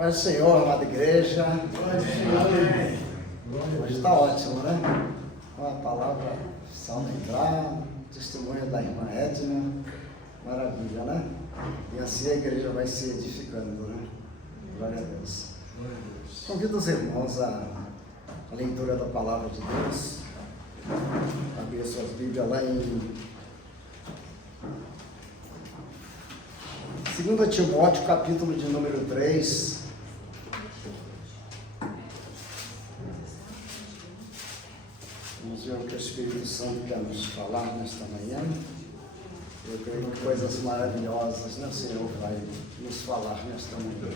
Paz do Senhor, amada igreja. Hoje está ótimo, né? Uma palavra salva entrar, testemunha da irmã Edna. Maravilha, né? E assim a igreja vai se edificando, né? Glória a Deus. Convido os irmãos à leitura da palavra de Deus. Abrir suas Bíblias lá em 2 Timóteo, capítulo de número 3. Vamos ver o que o Espírito Santo quer nos falar nesta manhã. Eu creio que coisas maravilhosas, né, o Senhor vai nos falar nesta manhã.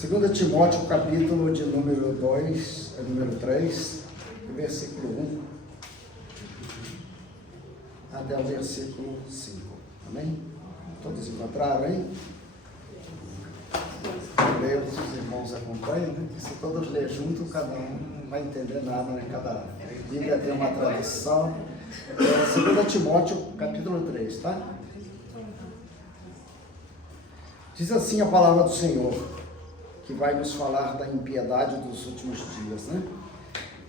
2 Timóteo, capítulo de número 3, versículo 1, até o versículo 5. Amém? Todos encontraram, hein? Leio, os irmãos acompanham, né? Se todos lerem junto, cada um não vai entender nada, né? Cada Bíblia tem uma tradução. 2 Timóteo, capítulo 3, tá? Diz assim a palavra do Senhor, que vai nos falar da impiedade dos últimos dias, né?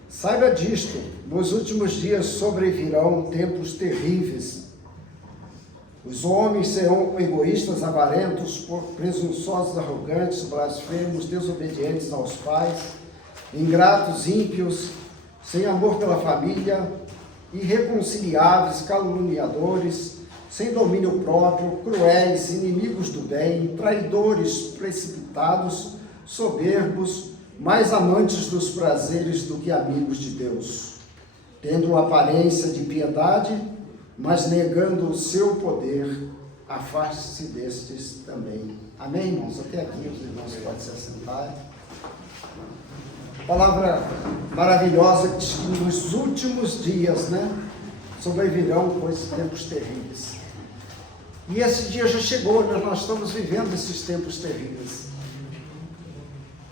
Saiba disto, nos últimos dias sobrevirão tempos terríveis. Os homens serão egoístas, avarentos, presunçosos, arrogantes, blasfemos, desobedientes aos pais, ingratos, ímpios, sem amor pela família, irreconciliáveis, caluniadores, sem domínio próprio, cruéis, inimigos do bem, traidores, precipitados, soberbos, mais amantes dos prazeres do que amigos de Deus, tendo aparência de piedade, mas negando o seu poder. Afaste-se destes também. Amém, irmãos? Até aqui os irmãos podem se assentar. Palavra maravilhosa que diz que nos últimos dias, né, sobrevirão tempos terríveis. E esse dia já chegou, né? Nós estamos vivendo esses tempos terríveis.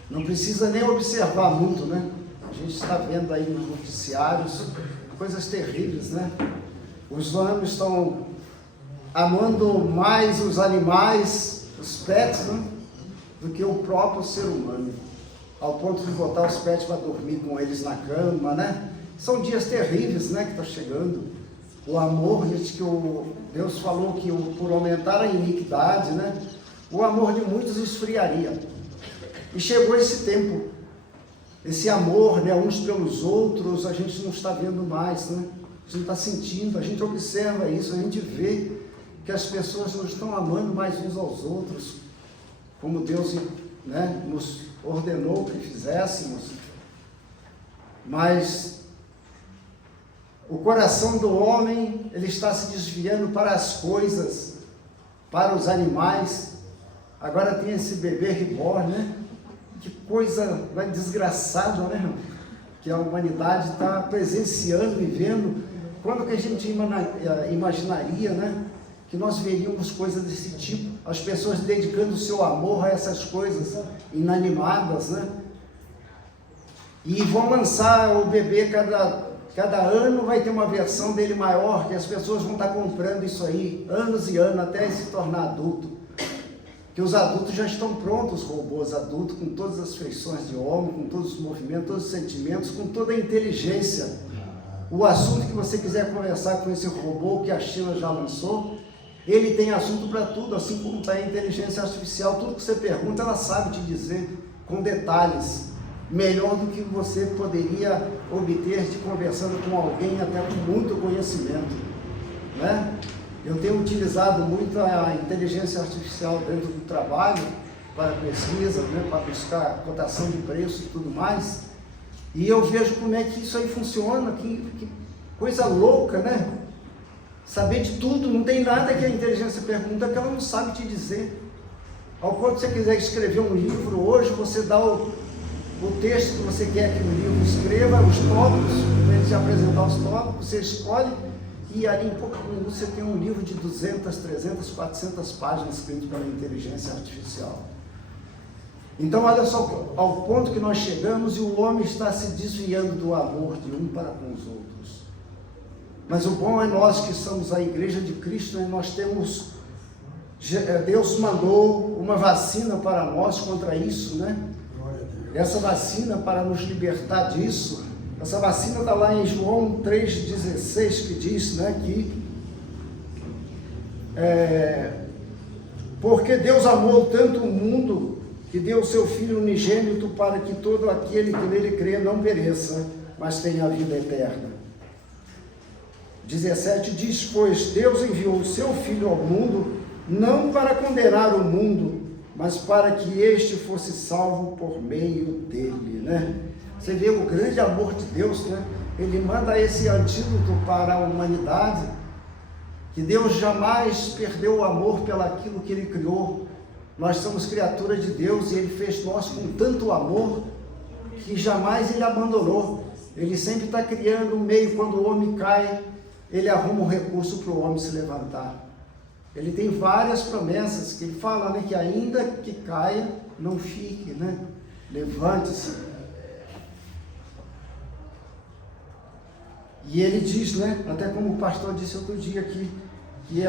Não precisa nem observar muito, né? A gente está vendo aí nos noticiários coisas terríveis, né? Os homens estão amando mais os animais, os pets, né, do que o próprio ser humano, ao ponto de botar os pets para dormir com eles na cama, né? São dias terríveis, né, que estão chegando. O amor, gente, que Deus falou que por aumentar a iniquidade, né, o amor de muitos esfriaria. E chegou esse tempo, esse amor, né, uns pelos outros, a gente não está vendo mais, né? A gente está sentindo, a gente observa isso, a gente vê que as pessoas não estão amando mais uns aos outros, como Deus, né, nos ordenou que fizéssemos. Mas o coração do homem, ele está se desviando para as coisas, para os animais. Agora tem esse bebê reborn, né? Que coisa desgraçada, né? Que a humanidade está presenciando e vendo. Quando que a gente imaginaria, né, que nós veríamos coisas desse tipo? As pessoas dedicando o seu amor a essas coisas inanimadas, né? E vão lançar o bebê, cada ano vai ter uma versão dele maior, que as pessoas vão estar comprando isso aí, anos e anos, até se tornar adulto. Que os adultos já estão prontos, robôs adultos, com todas as feições de homem, com todos os movimentos, todos os sentimentos, com toda a inteligência. O assunto que você quiser conversar com esse robô que a China já lançou, ele tem assunto para tudo, assim como está a inteligência artificial. Tudo que você pergunta, ela sabe te dizer com detalhes, melhor do que você poderia obter de conversando com alguém até com muito conhecimento, né? Eu tenho utilizado muito a inteligência artificial dentro do trabalho, para pesquisa, né, para buscar cotação de preço e tudo mais, e eu vejo como é que isso aí funciona, que coisa louca, né? Saber de tudo, não tem nada que a inteligência pergunta que ela não sabe te dizer. Ao quanto você quiser escrever um livro, hoje você dá o texto que você quer que o livro escreva, os tópicos, para ele te apresentar os tópicos, você escolhe, e ali em poucos minutos você tem um livro de 200, 300, 400 páginas escrito pela inteligência artificial. Então olha só ao ponto que nós chegamos, e o homem está se desviando do amor de um para com os outros. Mas o bom é nós que somos a igreja de Cristo, né? Nós temos Deus mandou uma vacina para nós contra isso, né? Essa vacina para nos libertar disso, essa vacina está lá em João 3,16, que diz, né, que porque Deus amou tanto o mundo que deu o seu Filho unigênito para que todo aquele que nele crê não pereça, mas tenha a vida eterna. 17 diz, pois Deus enviou o seu Filho ao mundo, não para condenar o mundo, mas para que este fosse salvo por meio dele, né? Você vê o grande amor de Deus, né? Ele manda esse antídoto para a humanidade, que Deus jamais perdeu o amor pelaquilo que Ele criou. Nós somos criatura de Deus e Ele fez nós com tanto amor, que jamais Ele abandonou. Ele sempre está criando um meio. Quando o homem cai, Ele arruma um recurso para o homem se levantar. Ele tem várias promessas, que Ele fala, né, que ainda que caia, não fique, né? Levante-se. E Ele diz, né, até como o pastor disse outro dia aqui, que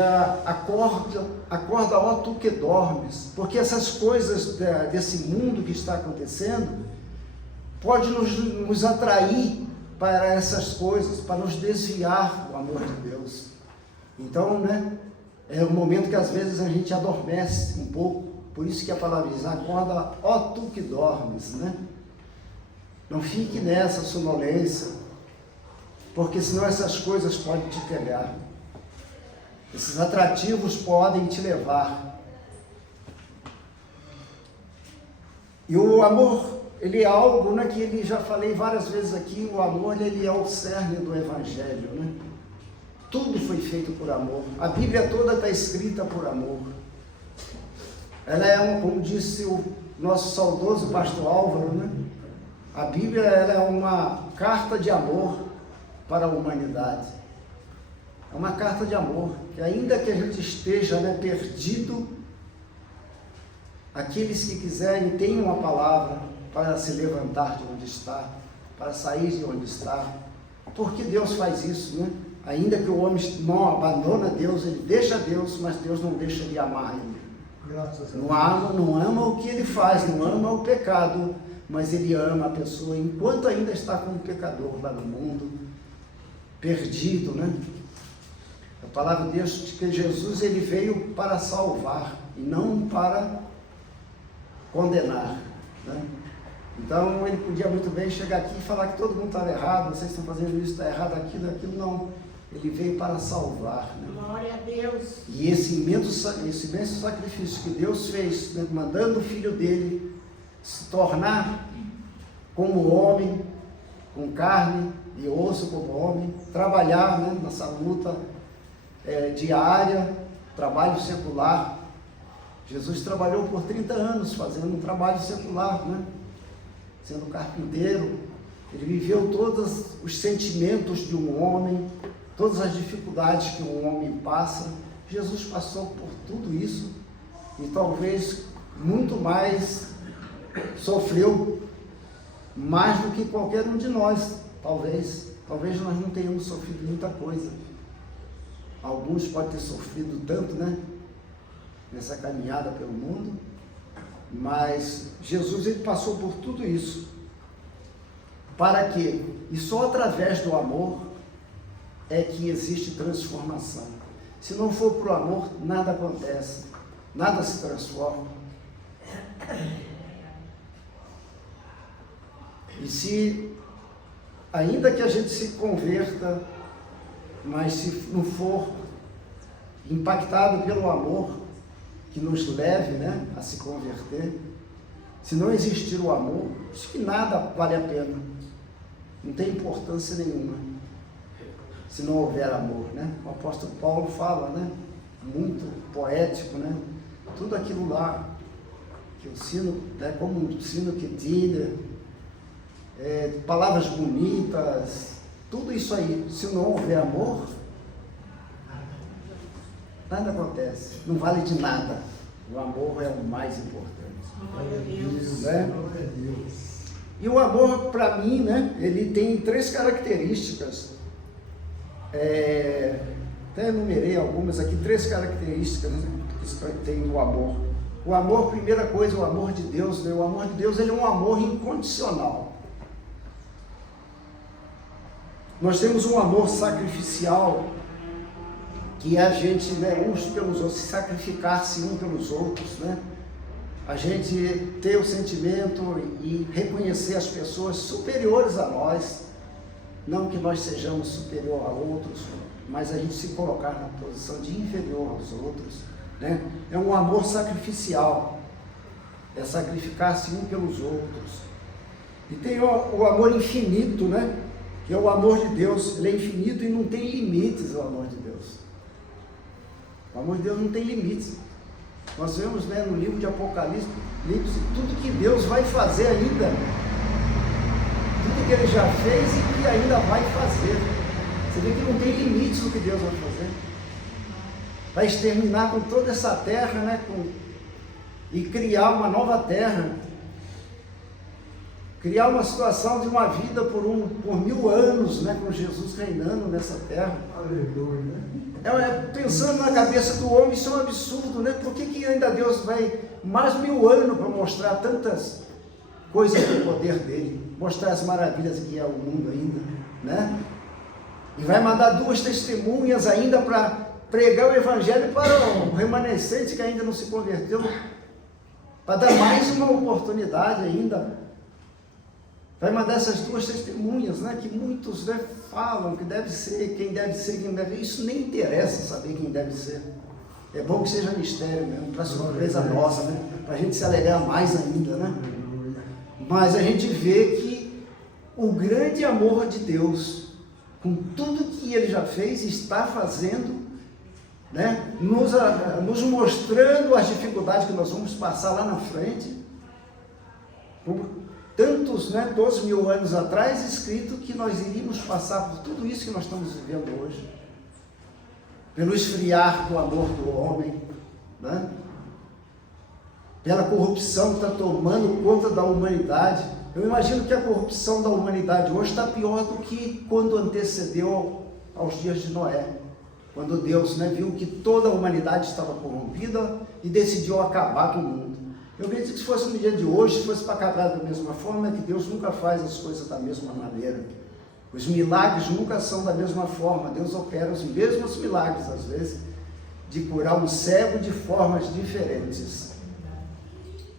acorda ó tu que dormes, porque essas coisas desse mundo que está acontecendo, pode nos atrair para essas coisas, para nos desviar do amor de Deus. Então, né, é um momento que às vezes a gente adormece um pouco, por isso que a palavra diz, acorda ó tu que dormes, né? Não fique nessa sonolência, porque senão essas coisas podem te pegar. Esses atrativos podem te levar. E o amor, ele é algo, né, que ele, já falei várias vezes aqui, o amor, ele é o cerne do Evangelho, né? Tudo foi feito por amor. A Bíblia toda está escrita por amor. Ela é, como disse o nosso saudoso pastor Álvaro, né? A Bíblia, ela é uma carta de amor para a humanidade. É uma carta de amor, que ainda que a gente esteja, né, perdido, aqueles que quiserem tenham uma palavra para se levantar de onde está, para sair de onde está. Porque Deus faz isso, né? Ainda que o homem não abandona Deus, ele deixa Deus, mas Deus não deixa ele amar ele. Não ama o que ele faz, não ama o pecado, mas ele ama a pessoa enquanto ainda está como pecador lá no mundo, perdido, né? A palavra de Deus diz que Jesus, ele veio para salvar e não para condenar, né? Então ele podia muito bem chegar aqui e falar que todo mundo estava errado, vocês estão fazendo isso, está errado, aquilo, não. Ele veio para salvar, né? Glória a Deus. E esse imenso sacrifício que Deus fez, né, mandando o Filho dele se tornar como homem, com carne e osso como homem, trabalhar, né, nessa luta diária, trabalho secular. Jesus trabalhou por 30 anos fazendo um trabalho secular, né? Sendo carpinteiro. Ele viveu todos os sentimentos de um homem, todas as dificuldades que um homem passa. Jesus passou por tudo isso e talvez muito mais, sofreu mais do que qualquer um de nós. Talvez nós não tenhamos sofrido muita coisa. Alguns podem ter sofrido tanto, né, nessa caminhada pelo mundo, mas Jesus, ele passou por tudo isso. Para quê? E só através do amor é que existe transformação. Se não for por amor, nada acontece, nada se transforma. E se, ainda que a gente se converta, mas se não for impactado pelo amor que nos leve, né, a se converter, se não existir o amor, acho que nada vale a pena, não tem importância nenhuma, se não houver amor, né? O apóstolo Paulo fala, né, muito poético, né, tudo aquilo lá, que o sino, né, como um sino que tira, palavras bonitas, tudo isso aí, se não houver amor, nada acontece, não vale de nada. O amor é o mais importante. Glória a Deus. Né? E o amor, para mim, né, ele tem 3 características Até enumerei algumas aqui, 3 características, né, que tem no amor. O amor, primeira coisa, o amor de Deus, né? O amor de Deus, ele é um amor incondicional. Nós temos um amor sacrificial, que é a gente, né, uns pelos outros, se sacrificar-se um pelos outros, né? A gente ter o sentimento e reconhecer as pessoas superiores a nós, não que nós sejamos superior a outros, mas a gente se colocar na posição de inferior aos outros, né? É um amor sacrificial, é sacrificar-se um pelos outros. E tem o amor infinito, né? Que é o amor de Deus. Ele é infinito e não tem limites, o amor de Deus. O amor de Deus não tem limites. Nós vemos, né, no livro de Apocalipse, tudo que Deus vai fazer ainda, tudo que Ele já fez e que ainda vai fazer. Você vê que não tem limites no que Deus vai fazer. Vai exterminar com toda essa terra, né, e criar uma nova terra. Criar uma situação de uma vida por 1000 anos, né, com Jesus reinando nessa terra. Aleluia. Pensando na cabeça do homem, isso é um absurdo, né? Por que ainda Deus vai mais 1000 anos para mostrar tantas coisas do poder dele, mostrar as maravilhas que é o mundo ainda, né? E vai mandar 2 testemunhas ainda para pregar o evangelho para o remanescente que ainda não se converteu, para dar mais uma oportunidade ainda. Vai mandar essas 2 testemunhas, né, que muitos, né, falam que deve ser, quem deve ser, quem deve ser. Isso nem interessa saber quem deve ser. É bom que seja mistério mesmo, para surpresa nossa, né, para a gente se alegrar mais ainda, né. Mas a gente vê que o grande amor de Deus, com tudo que Ele já fez e está fazendo, né, nos mostrando as dificuldades que nós vamos passar lá na frente, tantos, né, 12.000 anos atrás, escrito que nós iríamos passar por tudo isso que nós estamos vivendo hoje, pelo esfriar do amor do homem, né, pela corrupção que está tomando conta da humanidade. Eu imagino que a corrupção da humanidade hoje está pior do que quando antecedeu aos dias de Noé, quando Deus, né, viu que toda a humanidade estava corrompida e decidiu acabar com o mundo. Eu acredito que se fosse no dia de hoje, se fosse para acabar da mesma forma, é que Deus nunca faz as coisas da mesma maneira. Os milagres nunca são da mesma forma. Deus opera os mesmos milagres, às vezes, de curar um cego de formas diferentes.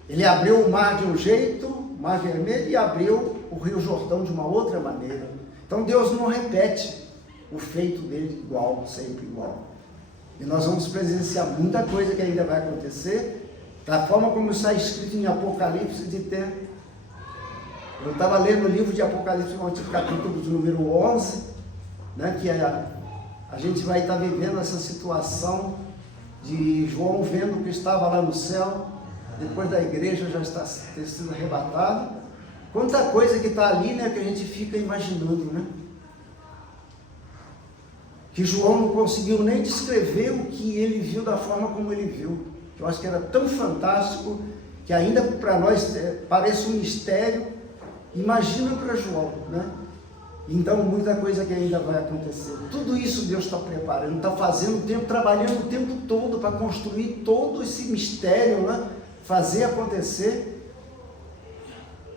Ele abriu o mar de um jeito, o mar vermelho, e abriu o rio Jordão de uma outra maneira. Então Deus não repete o feito dele igual, sempre igual. E nós vamos presenciar muita coisa que ainda vai acontecer, da forma como está escrito em Apocalipse de ter. Eu estava lendo o livro de Apocalipse, no capítulo de número 11, né, que a gente vai estar vivendo essa situação de João vendo que estava lá no céu, depois da igreja já está ter sido arrebatado. Quanta coisa que está ali, né, que a gente fica imaginando, né? Que João não conseguiu nem descrever o que ele viu da forma como ele viu. Eu acho que era tão fantástico que ainda para nós parece um mistério. Imagina para João, né? Então muita coisa que ainda vai acontecer. Tudo isso Deus está preparando, está fazendo o tempo, trabalhando o tempo todo para construir todo esse mistério, né? Fazer acontecer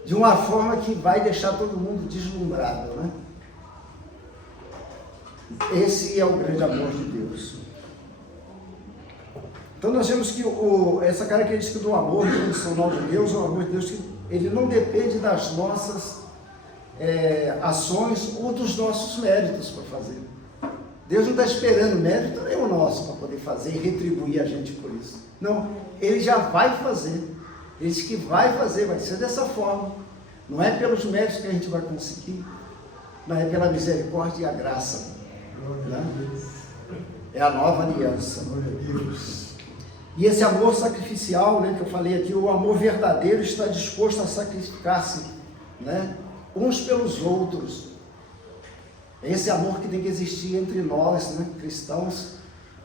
de uma forma que vai deixar todo mundo deslumbrado, né? Esse é o grande amor de Deus. Então nós vemos que essa característica do amor incondicional de Deus, o amor de Deus, ele não depende das nossas ações ou dos nossos méritos para fazer. Deus não está esperando mérito nenhum nosso para poder fazer e retribuir a gente por isso. Não, Ele já vai fazer. Ele diz que vai fazer, vai ser dessa forma. Não é pelos méritos que a gente vai conseguir, mas é pela misericórdia e a graça. Né? É a nova aliança. E esse amor sacrificial, né, que eu falei aqui, o amor verdadeiro está disposto a sacrificar-se, né, uns pelos outros. É esse amor que tem que existir entre nós, né, cristãos,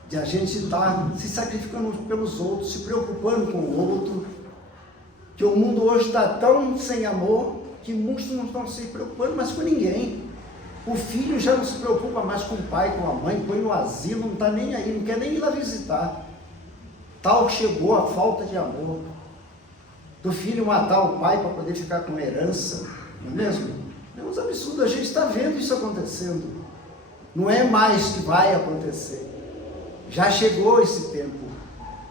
de a gente estar se sacrificando uns pelos outros, se preocupando com o outro, que o mundo hoje está tão sem amor, que muitos não estão se preocupando mais com ninguém. O filho já não se preocupa mais com o pai, com a mãe, põe no asilo, não está nem aí, não quer nem ir lá visitar. Tal chegou a falta de amor. Do filho matar o pai para poder ficar com herança, não é mesmo? É um absurdo, a gente está vendo isso acontecendo. Não é mais que vai acontecer. Já chegou esse tempo.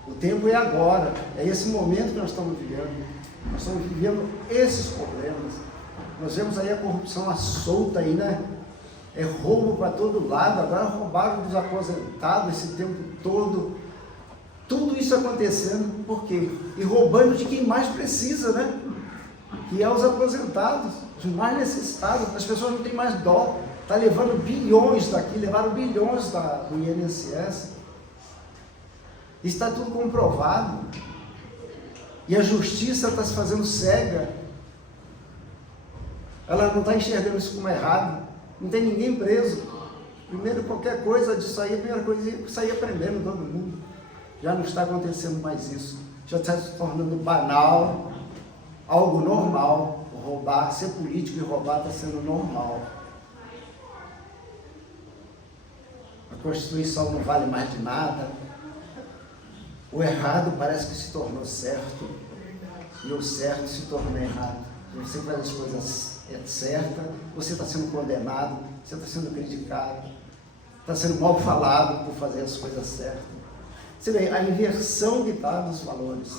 O tempo é agora. É esse momento que nós estamos vivendo. Nós estamos vivendo esses problemas. Nós vemos aí a corrupção à solta aí, né? É roubo para todo lado. Agora roubaram dos aposentados esse tempo todo. Tudo isso acontecendo. Por quê? E roubando de quem mais precisa, né? Que é os aposentados, os mais necessitados. As pessoas não têm mais dó. Está levando bilhões daqui, levaram bilhões do INSS. Está tudo comprovado. E a justiça está se fazendo cega. Ela não está enxergando isso como errado. Não tem ninguém preso. Primeiro, qualquer coisa disso aí, a primeira coisa é sair aprendendo todo mundo. Já não está acontecendo mais isso. Já está se tornando banal, algo normal. Roubar, ser político e roubar está sendo normal. A Constituição não vale mais de nada. O errado parece que se tornou certo. E o certo se tornou errado. Você faz as coisas certas, você está sendo condenado, você está sendo criticado, está sendo mal falado por fazer as coisas certas. Você vê a inversão que está dos valores.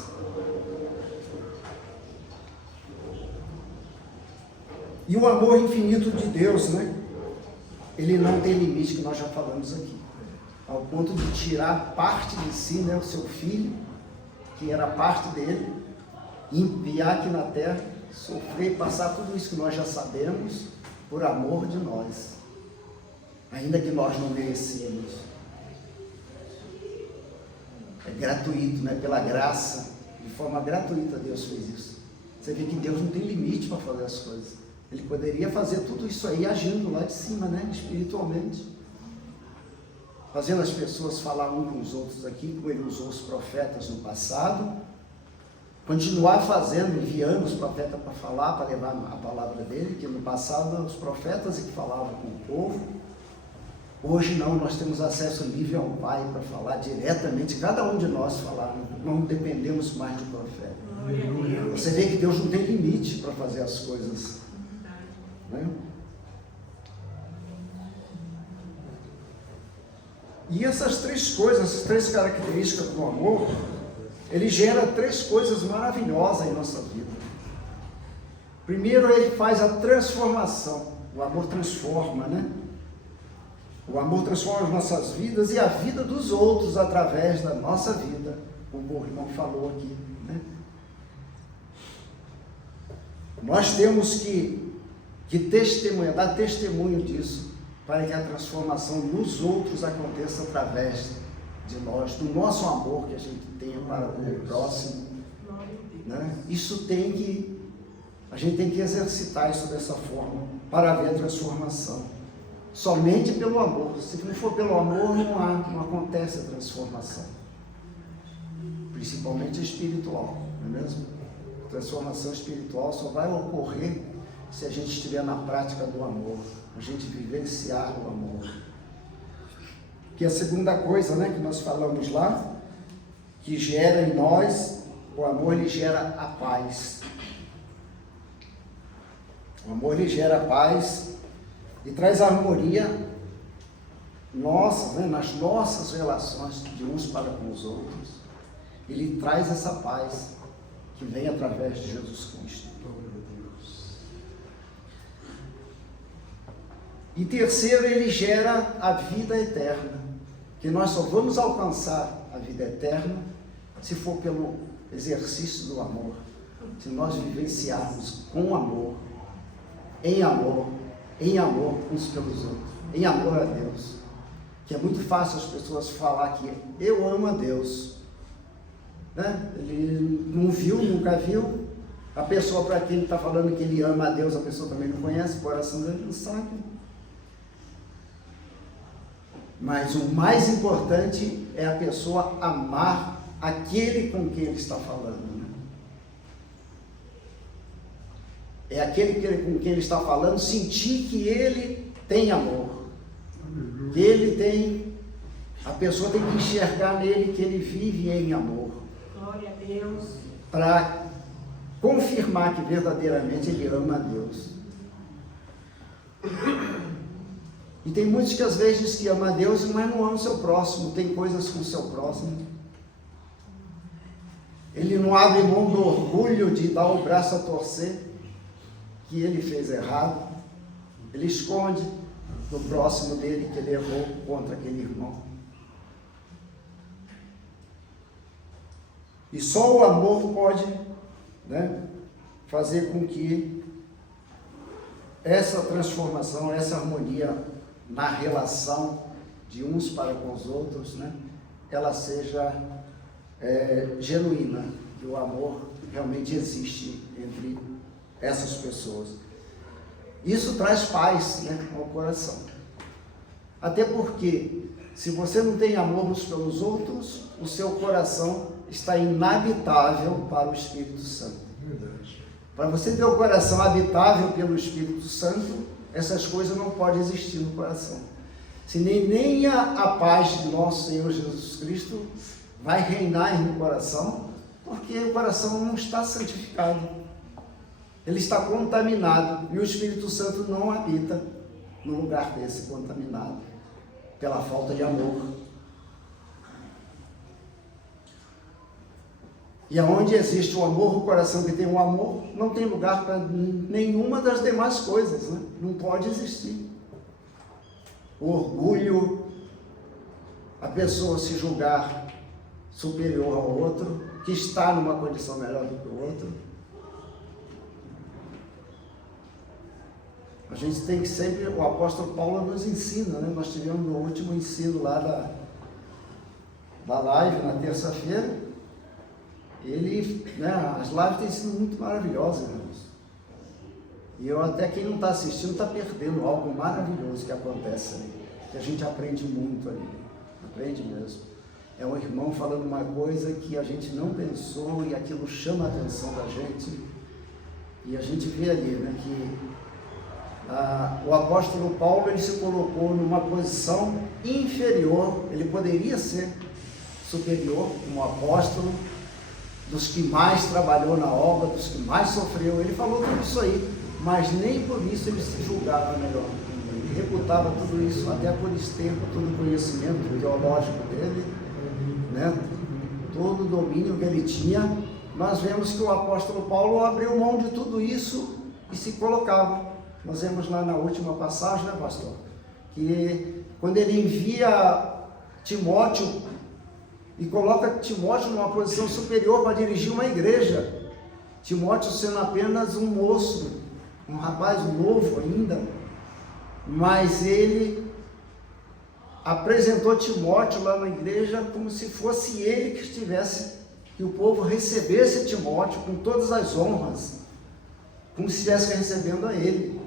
E o amor infinito de Deus, né? Ele não tem limite, que nós já falamos aqui. Ao ponto de tirar parte de si, né? O seu filho, que era parte dele, enviar aqui na terra, sofrer e passar tudo isso que nós já sabemos, por amor de nós. Ainda que nós não merecíamos. É gratuito, né? Pela graça, de forma gratuita Deus fez isso. Você vê que Deus não tem limite para fazer as coisas. Ele poderia fazer tudo isso aí agindo lá de cima, né? Espiritualmente. Fazendo as pessoas falar uns com os outros aqui, como ele usou os profetas no passado. Continuar fazendo, enviando os profetas para falar, para levar a palavra dele, que no passado os profetas que falavam com o povo. Hoje não, nós temos acesso livre ao Pai para falar diretamente, cada um de nós falar, não dependemos mais do profeta. Você vê que Deus não tem limite para fazer as coisas. Né? E essas três coisas, essas três características do amor, ele gera três coisas maravilhosas em nossa vida. Primeiro, ele faz a transformação. O amor transforma, né? O amor transforma as nossas vidas e a vida dos outros através da nossa vida, como o irmão falou aqui, né? Nós temos que testemunhar, dar testemunho disso, para que a transformação nos outros aconteça através de nós, do nosso amor que a gente tem para o próximo, né? A gente tem que exercitar isso dessa forma, para haver a transformação. Somente pelo amor. Se não for pelo amor, não acontece a transformação. Principalmente espiritual, não é mesmo? A transformação espiritual só vai ocorrer se a gente estiver na prática do amor, a gente vivenciar o amor. Que a segunda coisa, né, que nós falamos lá, que gera em nós, o amor, ele gera a paz. O amor, ele gera a paz e traz harmonia nossa, né, nas nossas relações de uns para com os outros. Ele traz essa paz que vem através de Jesus Cristo. E terceiro, ele gera a vida eterna, que nós só vamos alcançar a vida eterna se for pelo exercício do amor, se nós vivenciarmos com amor, em amor uns pelos outros, em amor a Deus. Que é muito fácil as pessoas falar que eu amo a Deus, né? Ele não viu, nunca viu. A pessoa para quem ele está falando que ele ama a Deus, a pessoa também não conhece, o coração dele não sabe. Mas o mais importante é a pessoa amar aquele com quem ele está falando. Né? É aquele com quem ele está falando, sentir que ele tem amor. Que ele tem, a pessoa tem que enxergar nele que ele vive em amor. Glória a Deus. Para confirmar que verdadeiramente ele ama a Deus. E tem muitos que às vezes dizem que ama a Deus, mas não ama o seu próximo, tem coisas com o seu próximo. Ele não abre mão do orgulho de dar o braço a torcer, que ele fez errado. Ele esconde do próximo dele que ele errou contra aquele irmão. E só o amor pode, né, fazer com que essa transformação, essa harmonia na relação de uns para com os outros, né, ela seja genuína, que o amor realmente existe entre essas pessoas. Isso traz paz, né, ao coração. Até porque, se você não tem amor uns pelos outros, o seu coração está inabitável para o Espírito Santo. Verdade. Para você ter o coração habitável pelo Espírito Santo, essas coisas não podem existir no coração. Se nem a paz de nosso Senhor Jesus Cristo vai reinar no coração, porque o coração não está santificado. Ele está contaminado e o Espírito Santo não habita no lugar desse contaminado, pela falta de amor. E aonde existe o amor, o coração que tem o amor, não tem lugar para nenhuma das demais coisas, né? Não pode existir. O orgulho, a pessoa se julgar superior ao outro, que está numa condição melhor do que o outro. A gente tem que sempre, o apóstolo Paulo nos ensina, né? Nós tivemos no último ensino lá da live, na terça-feira, ele, né, as lives têm sido muito maravilhosas, irmãos. E eu até, quem não está assistindo, está perdendo algo maravilhoso que acontece ali, que a gente aprende muito ali, aprende mesmo. É um irmão falando uma coisa que a gente não pensou e aquilo chama a atenção da gente. E a gente vê ali, né, que o apóstolo Paulo, ele se colocou numa posição inferior. Ele poderia ser superior como apóstolo, dos que mais trabalhou na obra, dos que mais sofreu. Ele falou tudo isso aí, mas nem por isso ele se julgava melhor. Ele reputava tudo isso, até por esse tempo, todo o conhecimento teológico dele, né? Todo o domínio que ele tinha. Nós vemos que o apóstolo Paulo abriu mão de tudo isso e se colocava. Nós vemos lá na última passagem, né, pastor? Que quando ele envia Timóteo e coloca Timóteo numa posição superior para dirigir uma igreja, Timóteo sendo apenas um moço, um rapaz novo ainda, mas ele apresentou Timóteo lá na igreja como se fosse ele que estivesse, que o povo recebesse Timóteo com todas as honras, como se estivesse recebendo a ele.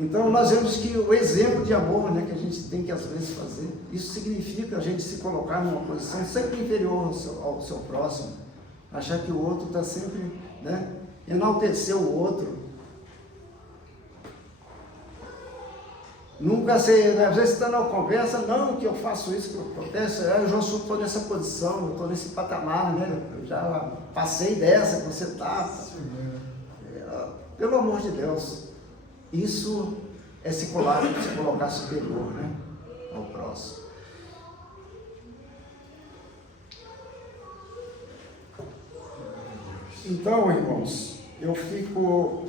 Então nós vemos que o exemplo de amor, né, que a gente tem que às vezes fazer, isso significa a gente se colocar numa posição sempre inferior ao seu próximo, achar que o outro está sempre, né, enaltecer o outro. Nunca ser, às vezes está na conversa, não, que eu faço isso, que acontece, eu já estou nessa posição, eu estou nesse patamar, né, eu já passei dessa que você está. Pelo amor de Deus, isso é se colocar superior, né, ao próximo. Então, irmãos, eu fico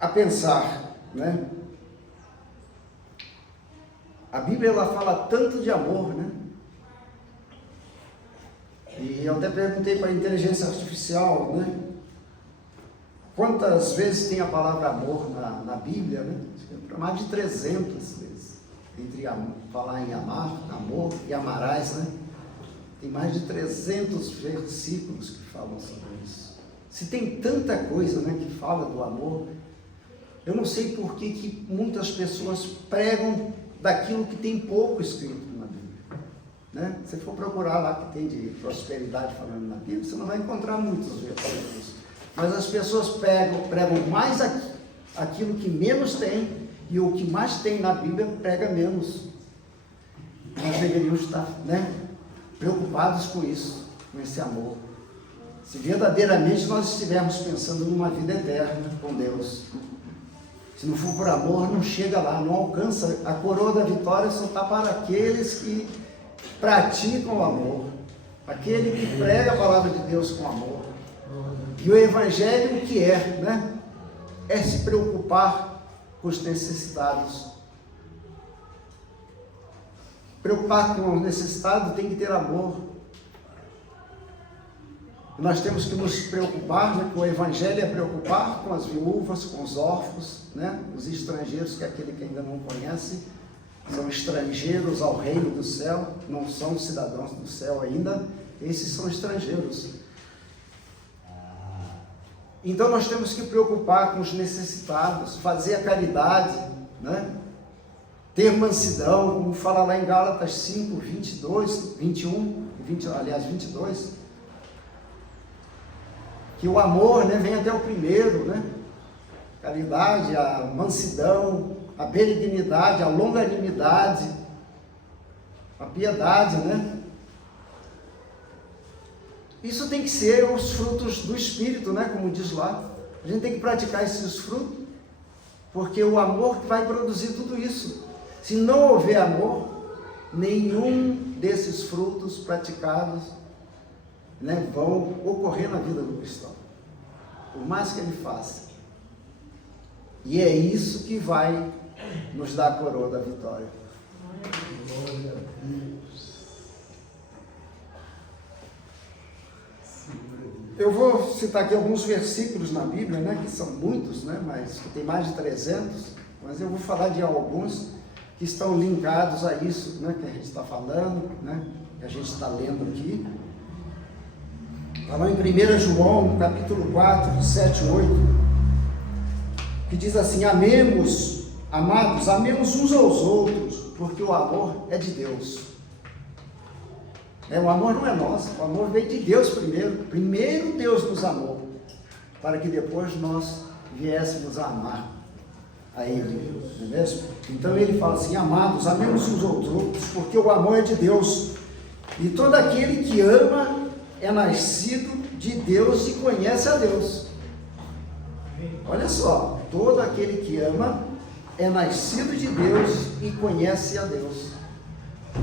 a pensar, né? A Bíblia, ela fala tanto de amor, né? E eu até perguntei para a inteligência artificial, né? Quantas vezes tem a palavra amor na Bíblia, né? Mais de 300 vezes. Entre falar em amar, amor e amarás, né? Tem mais de 300 versículos que falam sobre isso. Se tem tanta coisa, né, que fala do amor, eu não sei por que muitas pessoas pregam daquilo que tem pouco escrito na Bíblia, né? Se for procurar lá que tem de prosperidade falando na Bíblia, você não vai encontrar muitos versículos. Mas as pessoas pregam mais aquilo que menos tem, e o que mais tem na Bíblia prega menos. Nós deveríamos estar, preocupados com isso, com esse amor. Se verdadeiramente nós estivermos pensando numa vida eterna com Deus. Se não for por amor, não chega lá, não alcança. A coroa da vitória só está para aqueles que praticam o amor. Aquele que prega a palavra de Deus com amor. E o Evangelho o que é, É se preocupar com os necessitados. Preocupar com o necessitado tem que ter amor. Nós temos que nos preocupar, com o Evangelho é preocupar com as viúvas, com os órfãos, os estrangeiros, que é aquele que ainda não conhece, são estrangeiros ao reino do céu, não são cidadãos do céu ainda, esses são estrangeiros. Então nós temos que preocupar com os necessitados, fazer a caridade, ter mansidão, como fala lá em Gálatas 5, 22, 21, 22, que o amor, vem até o primeiro, caridade, a mansidão, a benignidade, a longanimidade, a piedade, Isso tem que ser os frutos do Espírito, como diz lá. A gente tem que praticar esses frutos, porque o amor que vai produzir tudo isso. Se não houver amor, nenhum desses frutos praticados vão ocorrer na vida do cristão, por mais que ele faça. E é isso que vai nos dar a coroa da vitória. Glória a Deus. Eu vou citar aqui alguns versículos na Bíblia, que são muitos, mas que tem mais de 300, mas eu vou falar de alguns que estão linkados a isso, que a gente está falando, que a gente está lendo aqui. Está lá em 1 João, no capítulo 4, 7 e 8, que diz assim: amemos, amados, amemos uns aos outros, porque o amor é de Deus. O amor não é nosso, o amor veio de Deus primeiro. Primeiro Deus nos amou, para que depois nós viéssemos a amar a Ele, não é mesmo? Então ele fala assim: amados, amemos uns aos outros, porque o amor é de Deus. E todo aquele que ama é nascido de Deus e conhece a Deus. Olha só, todo aquele que ama é nascido de Deus e conhece a Deus.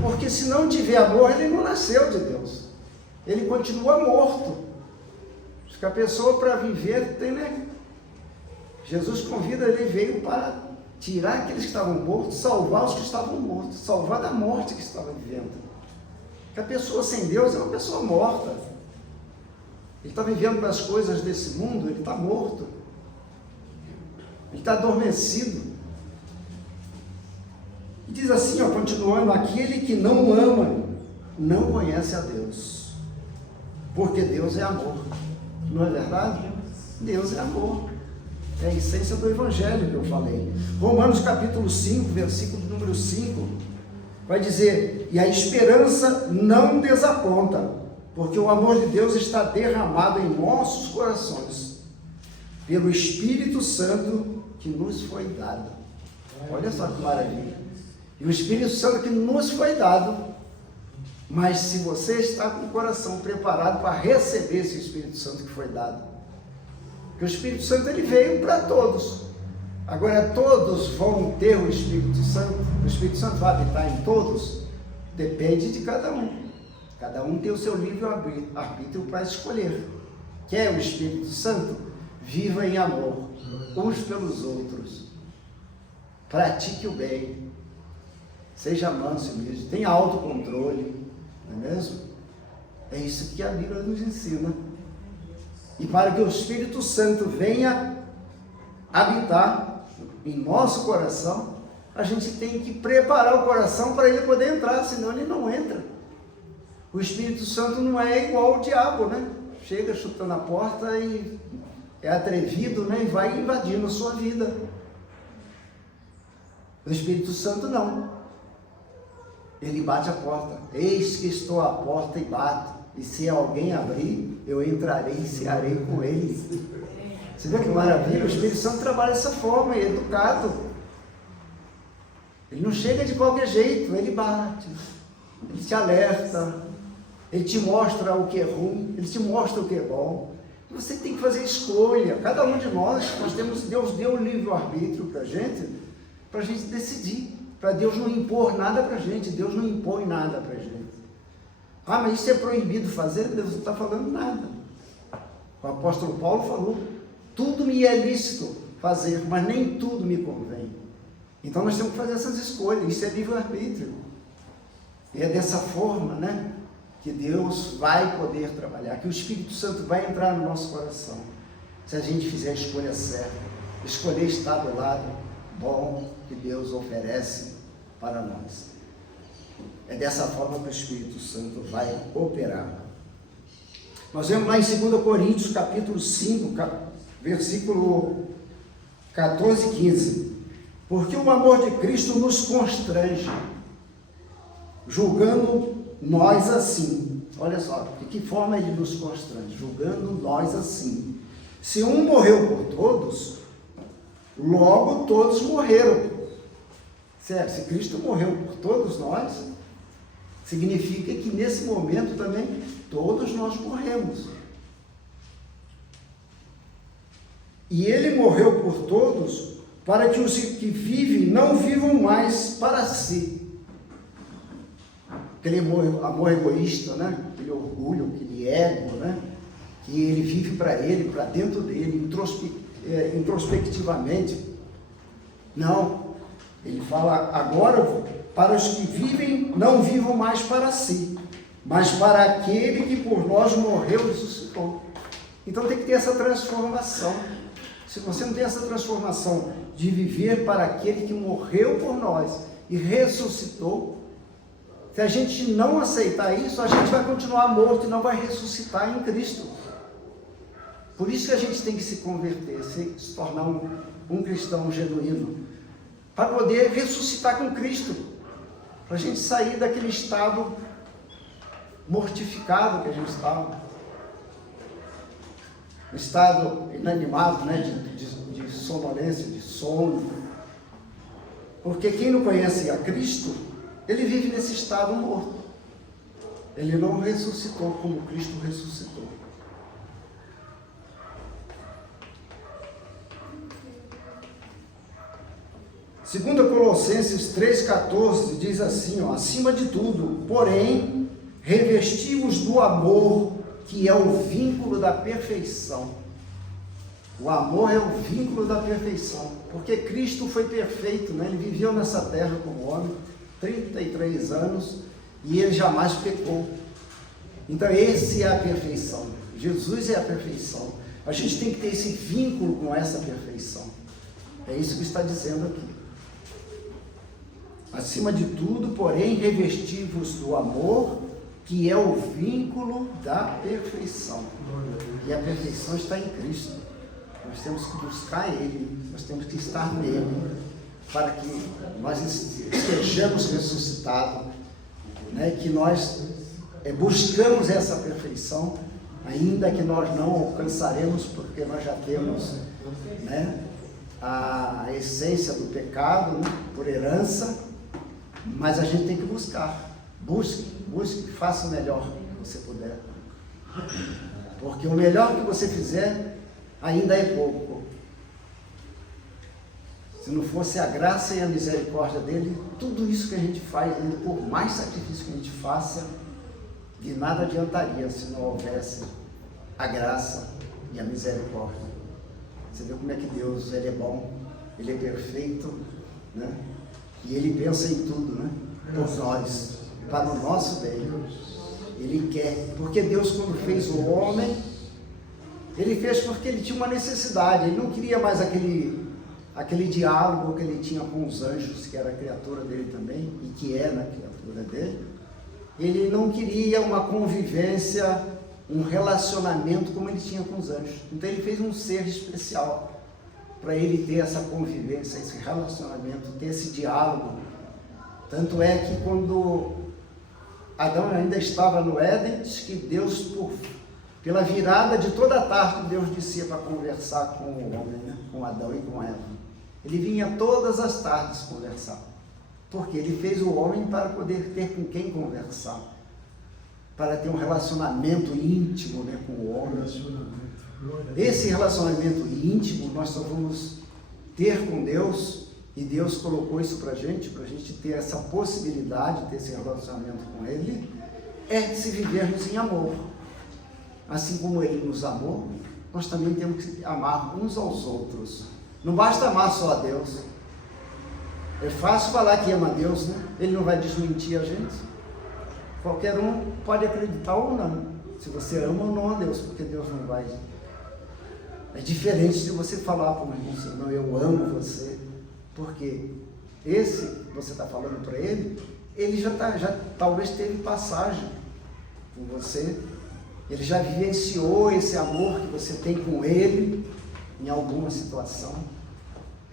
Porque se não tiver amor, ele não nasceu de Deus. Ele continua morto. Acho que a pessoa, para viver, tem, Jesus convida, ele veio para tirar aqueles que estavam mortos, salvar os que estavam mortos, salvar da morte que estava vivendo. Porque a pessoa sem Deus é uma pessoa morta. Ele está vivendo das coisas desse mundo, ele está morto. Ele está adormecido. E diz assim, continuando: aquele que não ama, não conhece a Deus, porque Deus é amor. Não é verdade? Deus é amor. É a essência do Evangelho que eu falei. Romanos capítulo 5, versículo número 5, vai dizer: e a esperança não desaponta, porque o amor de Deus está derramado em nossos corações, pelo Espírito Santo que nos foi dado. Olha só que maravilha. E o Espírito Santo que nos foi dado, mas se você está com o coração preparado para receber esse Espírito Santo que foi dado, porque o Espírito Santo ele veio para todos. Agora todos vão ter o Espírito Santo? O Espírito Santo vai habitar em todos? Depende de cada um. Cada um tem o seu livre-arbítrio para escolher. Quer o Espírito Santo? Viva em amor, uns pelos outros. Pratique o bem. Seja manso e humilde, tenha autocontrole, não é mesmo? É isso que a Bíblia nos ensina. E para que o Espírito Santo venha habitar em nosso coração, a gente tem que preparar o coração para ele poder entrar, senão ele não entra. O Espírito Santo não é igual ao diabo, Chega chutando a porta e é atrevido, e vai invadindo a sua vida. O Espírito Santo não. Ele bate a porta. Eis que estou à porta e bato. E se alguém abrir, eu entrarei e cearei com eles. Você vê que maravilha? O Espírito Santo trabalha dessa forma, é educado. Ele não chega de qualquer jeito, ele bate, ele te alerta, ele te mostra o que é ruim, ele te mostra o que é bom. Você tem que fazer escolha. Cada um de nós temos, Deus deu o livre-arbítrio para a gente decidir. Para Deus não impor nada para a gente, Deus não impõe nada para a gente. Ah, mas isso é proibido fazer? Deus não está falando nada. O apóstolo Paulo falou, tudo me é lícito fazer, mas nem tudo me convém. Então nós temos que fazer essas escolhas, isso é livre-arbítrio. E é dessa forma, né, que Deus vai poder trabalhar, que o Espírito Santo vai entrar no nosso coração, se a gente fizer a escolha certa, escolher estar do lado bom que Deus oferece para nós. É dessa forma que o Espírito Santo vai operar. Nós vemos lá em 2 Coríntios, capítulo 5, versículo 14 e 15. Porque o amor de Cristo nos constrange, julgando nós assim. Olha só, de que forma ele nos constrange? Julgando nós assim. Se um morreu por todos, logo todos morreram. Certo? Se Cristo morreu por todos nós, significa que nesse momento também todos nós morremos. E ele morreu por todos, para que os que vivem não vivam mais para si. Aquele amor egoísta, né? Aquele orgulho, aquele ego, né? Que ele vive para ele, para dentro dele, introspectivamente. Não, ele fala agora, para os que vivem, não vivam mais para si, mas para aquele que por nós morreu e ressuscitou. Então tem que ter essa transformação. Se você não tem essa transformação de viver para aquele que morreu por nós e ressuscitou, se a gente não aceitar isso, a gente vai continuar morto e não vai ressuscitar em Cristo. Por isso que a gente tem que se converter, se tornar um cristão genuíno, para poder ressuscitar com Cristo, para a gente sair daquele estado mortificado que a gente estava, um estado inanimado, né, de sonolência, de sono. Porque quem não conhece a Cristo, ele vive nesse estado morto. Ele não ressuscitou como Cristo ressuscitou. Segundo Colossenses 3,14 diz assim, ó, acima de tudo, porém, revesti-vos do amor, que é o vínculo da perfeição. O amor é o vínculo da perfeição, porque Cristo foi perfeito, né? Ele viveu nessa terra como homem, 33 anos, e ele jamais pecou. Então esse é a perfeição, Jesus é a perfeição. A gente tem que ter esse vínculo com essa perfeição. É isso que está dizendo aqui. Acima de tudo, porém, revesti-vos do amor, que é o vínculo da perfeição. E a perfeição está em Cristo. Nós temos que buscar Ele, nós temos que estar nele, para que nós estejamos ressuscitados, né? Que nós buscamos essa perfeição, ainda que nós não alcançaremos, porque nós já temos, né, a essência do pecado, né, por herança, mas a gente tem que buscar. Busque, faça o melhor que você puder, porque o melhor que você fizer ainda é pouco. Se não fosse a graça e a misericórdia dele, tudo isso que a gente faz, ainda por mais sacrifício que a gente faça, de nada adiantaria se não houvesse a graça e a misericórdia. Você vê como é que Deus, ele é bom, ele é perfeito, né? E ele pensa em tudo, né? Por nós, para o nosso bem. Ele quer, porque Deus, quando fez o homem, ele fez porque ele tinha uma necessidade. Ele não queria mais aquele diálogo que ele tinha com os anjos, que era a criatura dele também, e que é na criatura dele. Ele não queria uma convivência, um relacionamento como ele tinha com os anjos. Então ele fez um ser especial para ele ter essa convivência, esse relacionamento, ter esse diálogo. Tanto é que quando Adão ainda estava no Éden, diz que Deus, pela virada de toda a tarde, Deus descia para conversar com o homem, né? Com Adão e com Eva. Ele vinha todas as tardes conversar. Porque ele fez o homem para poder ter com quem conversar. Para ter um relacionamento íntimo, né, com o homem. Esse relacionamento íntimo nós só vamos ter com Deus, e Deus colocou isso para a gente ter essa possibilidade de ter esse relacionamento com Ele, é se vivermos em amor. Assim como Ele nos amou, nós também temos que amar uns aos outros. Não basta amar só a Deus. É fácil falar que ama a Deus, né? Ele não vai desmentir a gente. Qualquer um pode acreditar ou não, se você ama ou não a Deus, porque Deus não vai. É diferente de você falar para um irmão, não, eu amo você, porque esse que você está falando para ele já talvez teve passagem com você, ele já vivenciou esse amor que você tem com ele em alguma situação,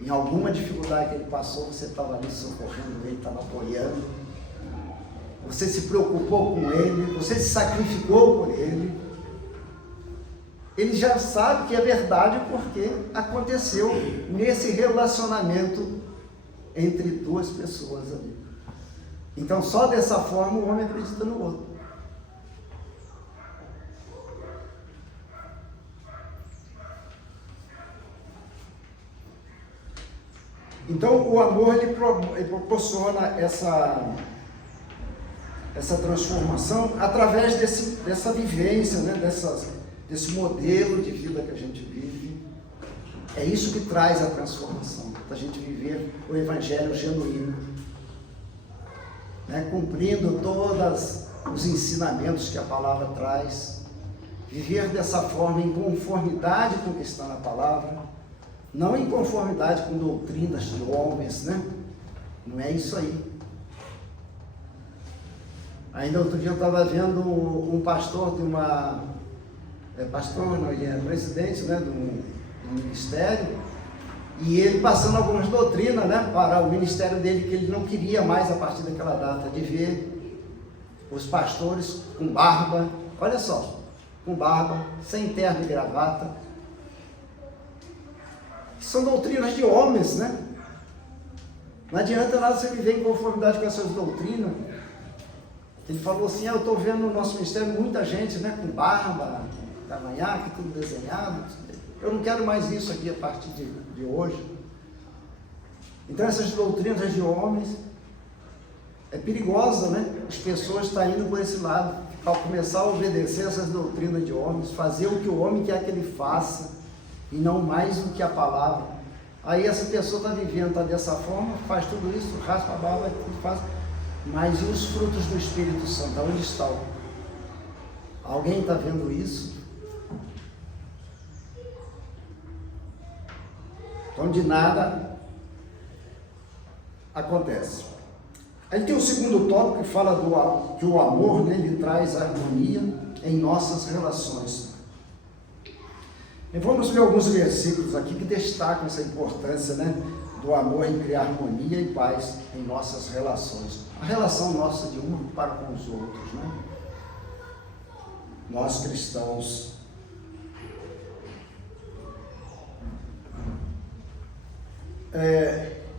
em alguma dificuldade que ele passou, você estava ali socorrendo ele, estava apoiando, você se preocupou com ele, você se sacrificou por ele. Ele já sabe que é verdade porque aconteceu nesse relacionamento entre duas pessoas ali. Então, só dessa forma o homem acredita no outro. Então, o amor ele proporciona essa transformação através dessa vivência, né? Desse modelo de vida que a gente vive. É isso que traz a transformação, da gente viver o Evangelho genuíno, né? Cumprindo todos os ensinamentos que a palavra traz, viver dessa forma em conformidade com o que está na palavra, não em conformidade com doutrinas de homens, né? Não é isso aí. Ainda outro dia eu estava vendo um pastor de uma... pastor, não, ele é presidente, né, do ministério, e ele passando algumas doutrinas, né, para o ministério dele, que ele não queria mais, a partir daquela data, de ver os pastores com barba, olha só, com barba, sem terno e gravata. São doutrinas de homens, né? Não adianta nada você viver em conformidade com essas doutrinas. Ele falou assim, eu estou vendo no nosso ministério muita gente, né, com barba, cavanhaque, tudo desenhado. Eu não quero mais isso aqui a partir de hoje. Então essas doutrinas de homens é perigosa, né? As pessoas estão indo por esse lado, ao começar a obedecer essas doutrinas de homens, fazer o que o homem quer que ele faça e não mais o que a palavra. Aí essa pessoa está vivendo, está dessa forma, faz tudo isso, raspa a barba, tudo faz. Mas e os frutos do Espírito Santo? Onde estão? Alguém está vendo isso? Então, de nada acontece. Aí tem o segundo tópico que fala que o amor, né, ele traz harmonia em nossas relações. E vamos ver alguns versículos aqui que destacam essa importância, né, do amor em criar harmonia e paz em nossas relações. A relação nossa de um para com os outros, né? Nós cristãos.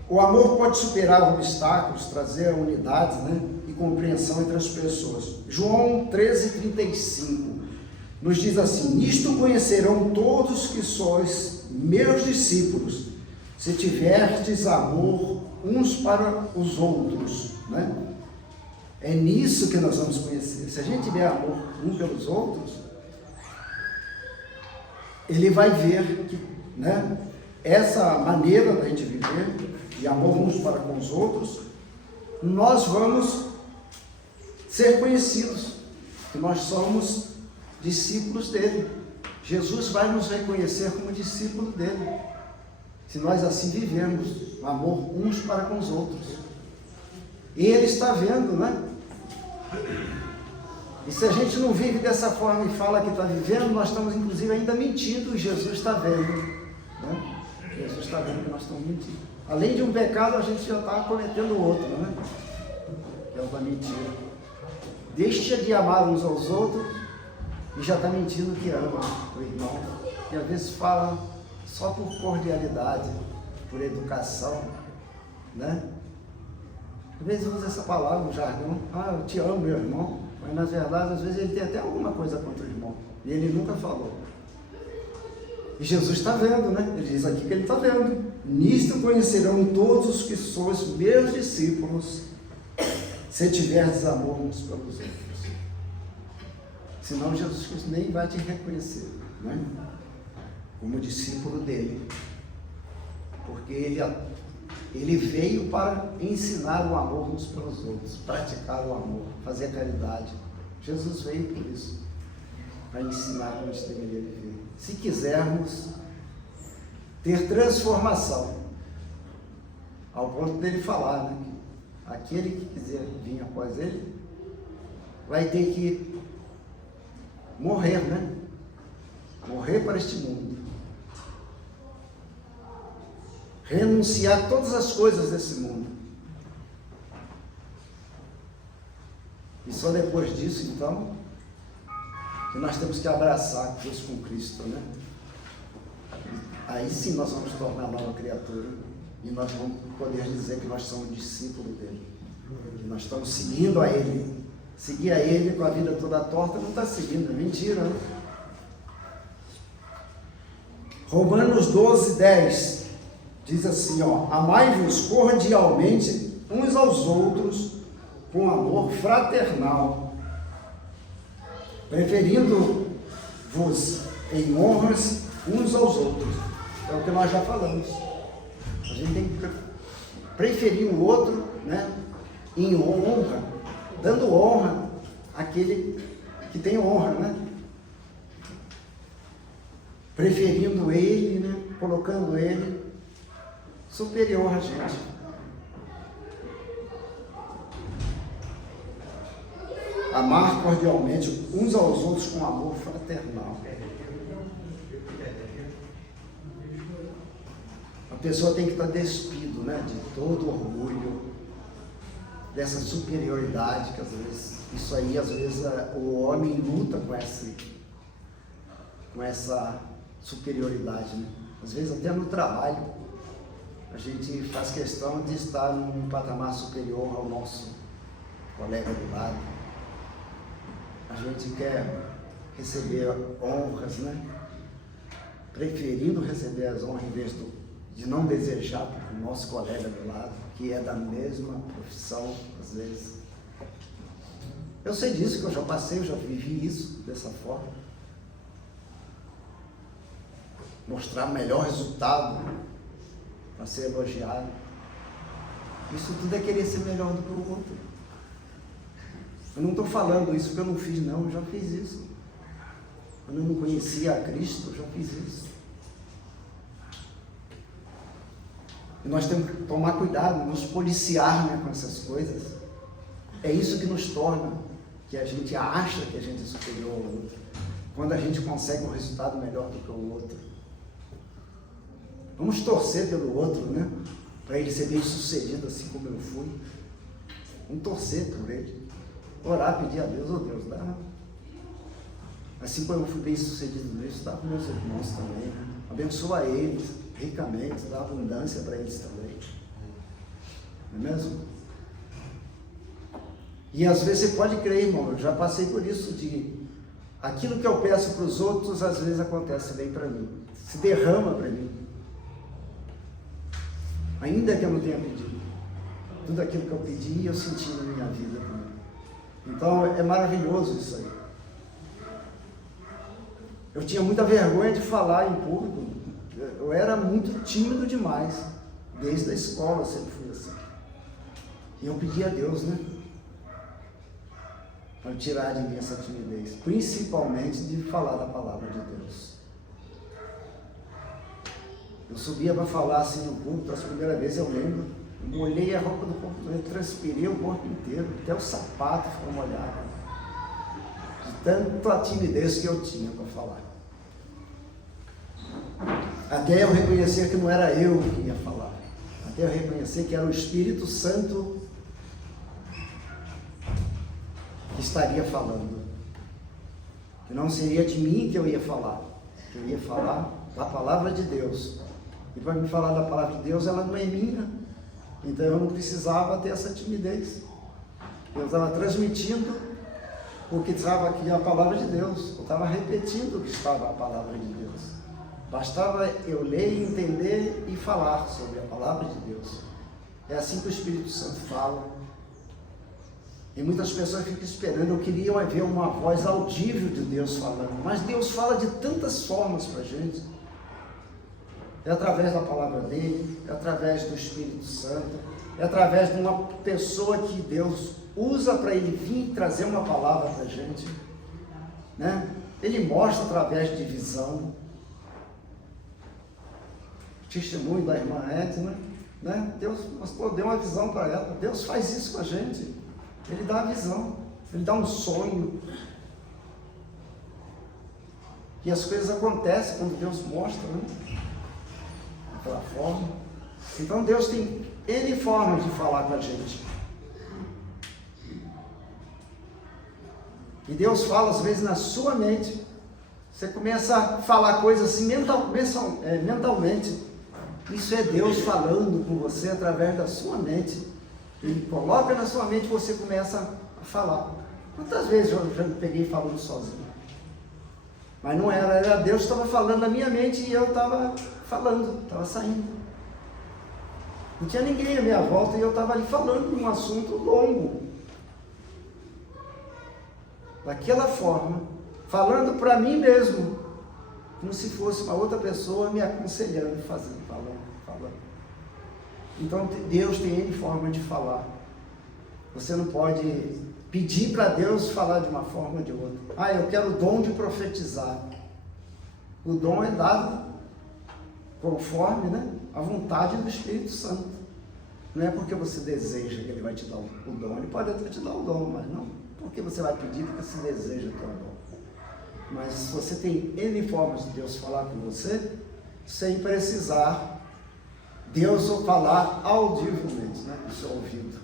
O amor pode superar obstáculos, trazer unidade, né, e compreensão entre as pessoas. João 13:35 nos diz assim: nisto conhecerão todos que sois meus discípulos, se tiverdes amor uns para os outros, né? É nisso que nós vamos conhecer. Se a gente tiver amor um pelos outros, ele vai ver que, né, essa maneira da gente viver, de amor uns para com os outros, nós vamos ser conhecidos, que nós somos discípulos dele. Jesus vai nos reconhecer como discípulo dele, se nós assim vivermos, amor uns para com os outros. E ele está vendo, né? E se a gente não vive dessa forma e fala que está vivendo, nós estamos inclusive ainda mentindo, e Jesus está vendo, né? Jesus está vendo que nós estamos mentindo. Além de um pecado, a gente já está cometendo outro, né? Que é o da mentira. Deixa de amar uns aos outros e já está mentindo que ama o irmão. E às vezes fala só por cordialidade, por educação, né? Às vezes usa essa palavra no jargão, eu te amo, meu irmão, mas na verdade às vezes ele tem até alguma coisa contra o irmão, e ele nunca falou. E Jesus está vendo, né? Ele diz aqui que ele está vendo. Nisto conhecerão todos os que sois meus discípulos, se tiverdes amor uns pelos outros. Senão Jesus Cristo nem vai te reconhecer, né? Como discípulo dele. Porque ele veio para ensinar o amor uns pelos outros, praticar o amor, fazer a caridade. Jesus veio por isso, para ensinar como a gente deveria viver. Se quisermos ter transformação, ao ponto dele falar, né? Aquele que quiser vir após ele, vai ter que morrer, né? Morrer para este mundo. Renunciar todas as coisas desse mundo. E só depois disso, então, que nós temos que abraçar Deus com Cristo, né? Aí sim nós vamos tornar nova criatura e nós vamos poder dizer que nós somos discípulos dele, que nós estamos seguindo a ele. Seguir a ele com a vida toda torta não está seguindo, é mentira, né? Romanos 12:10 diz assim, amai-vos cordialmente uns aos outros com amor fraternal, preferindo-vos em honras uns aos outros. É o que nós já falamos. A gente tem que preferir o outro, né, em honra, dando honra àquele que tem honra, né? Preferindo ele, né, colocando ele superior a gente. Amar cordialmente uns aos outros com amor fraternal. A pessoa tem que estar despido, né, de todo orgulho, dessa superioridade, que às vezes, isso aí, às vezes, o homem luta com essa superioridade, né? Às vezes até no trabalho, a gente faz questão de estar num patamar superior ao nosso colega do lado. A gente quer receber honras, né? Preferindo receber as honras em vez de não desejar para o nosso colega do lado, que é da mesma profissão, às vezes. Eu sei disso, que eu já passei, eu já vivi isso dessa forma. Mostrar melhor resultado para ser elogiado. Isso tudo é querer ser melhor do que o outro. Eu não estou falando isso porque eu não fiz, não, eu já fiz isso. Quando eu não conhecia a Cristo, eu já fiz isso. E nós temos que tomar cuidado, nos policiar, né, com essas coisas. É isso que nos torna, que a gente acha que a gente é superior ao outro. Quando a gente consegue um resultado melhor do que o outro. Vamos torcer pelo outro, né? Para ele ser bem sucedido assim como eu fui. Vamos torcer por ele. Orar, pedir a Deus, Deus, dá. Assim como eu fui bem sucedido nisso, dá para meus irmãos também, né? Abençoa eles ricamente, dá abundância para eles também. Não é mesmo? E às vezes você pode crer, irmão, eu já passei por isso, de aquilo que eu peço para os outros, às vezes acontece bem para mim, se derrama para mim, ainda que eu não tenha pedido. Tudo aquilo que eu pedi, eu senti na minha vida também. Então é maravilhoso isso aí. Eu tinha muita vergonha de falar em público, eu era muito tímido demais, desde a escola eu sempre fui assim. E eu pedi a Deus, né, para tirar de mim essa timidez, principalmente de falar da palavra de Deus. Eu subia para falar assim no púlpito, a primeira vez eu lembro, eu molhei a roupa do corpo, eu transpirei o corpo inteiro, até o sapato ficou molhado, de tanta timidez que eu tinha para falar. Até eu reconhecer que não era eu que ia falar, até eu reconhecer que era o Espírito Santo que estaria falando. que não seria de mim que eu ia falar da palavra de Deus. E para me falar da palavra de Deus, ela não é minha, então eu não precisava ter essa timidez. Eu estava transmitindo o que estava aqui, a palavra de Deus. Eu estava repetindo o que estava a palavra de Deus. Bastava eu ler, entender e falar sobre a palavra de Deus. É assim que o Espírito Santo fala. E muitas pessoas ficam esperando, eu queria ver uma voz audível de Deus falando. Mas Deus fala de tantas formas para a gente. É através da palavra dele, é através do Espírito Santo, é através de uma pessoa que Deus usa para ele vir trazer uma palavra para a gente, né? Ele mostra através de visão. O testemunho da irmã Edna, né? Deus mostrou, deu uma visão para ela. Deus faz isso com a gente. Ele dá a visão, ele dá um sonho. E as coisas acontecem quando Deus mostra, né? Daquela forma. Então Deus tem N formas de falar com a gente. E Deus fala às vezes na sua mente. Você começa a falar coisas assim mentalmente. Isso é Deus falando com você através da sua mente. Ele coloca na sua mente e você começa a falar. Quantas vezes eu já me peguei falando sozinho? Mas não era Deus que estava falando na minha mente e eu estava falando, estava saindo. Não tinha ninguém à minha volta e eu estava ali falando um assunto longo. Daquela forma, falando para mim mesmo, como se fosse uma outra pessoa me aconselhando, falando. Então Deus tem N forma de falar. Você não pode pedir para Deus falar de uma forma ou de outra. Eu quero o dom de profetizar. O dom é dado conforme, né, a vontade do Espírito Santo. Não é porque você deseja que Ele vai te dar o dom. Ele pode até te dar o dom, mas não porque você vai pedir, porque você deseja ter o dom. Mas se você tem N formas de Deus falar com você, sem precisar Deus falar audivelmente, né, no seu ouvido.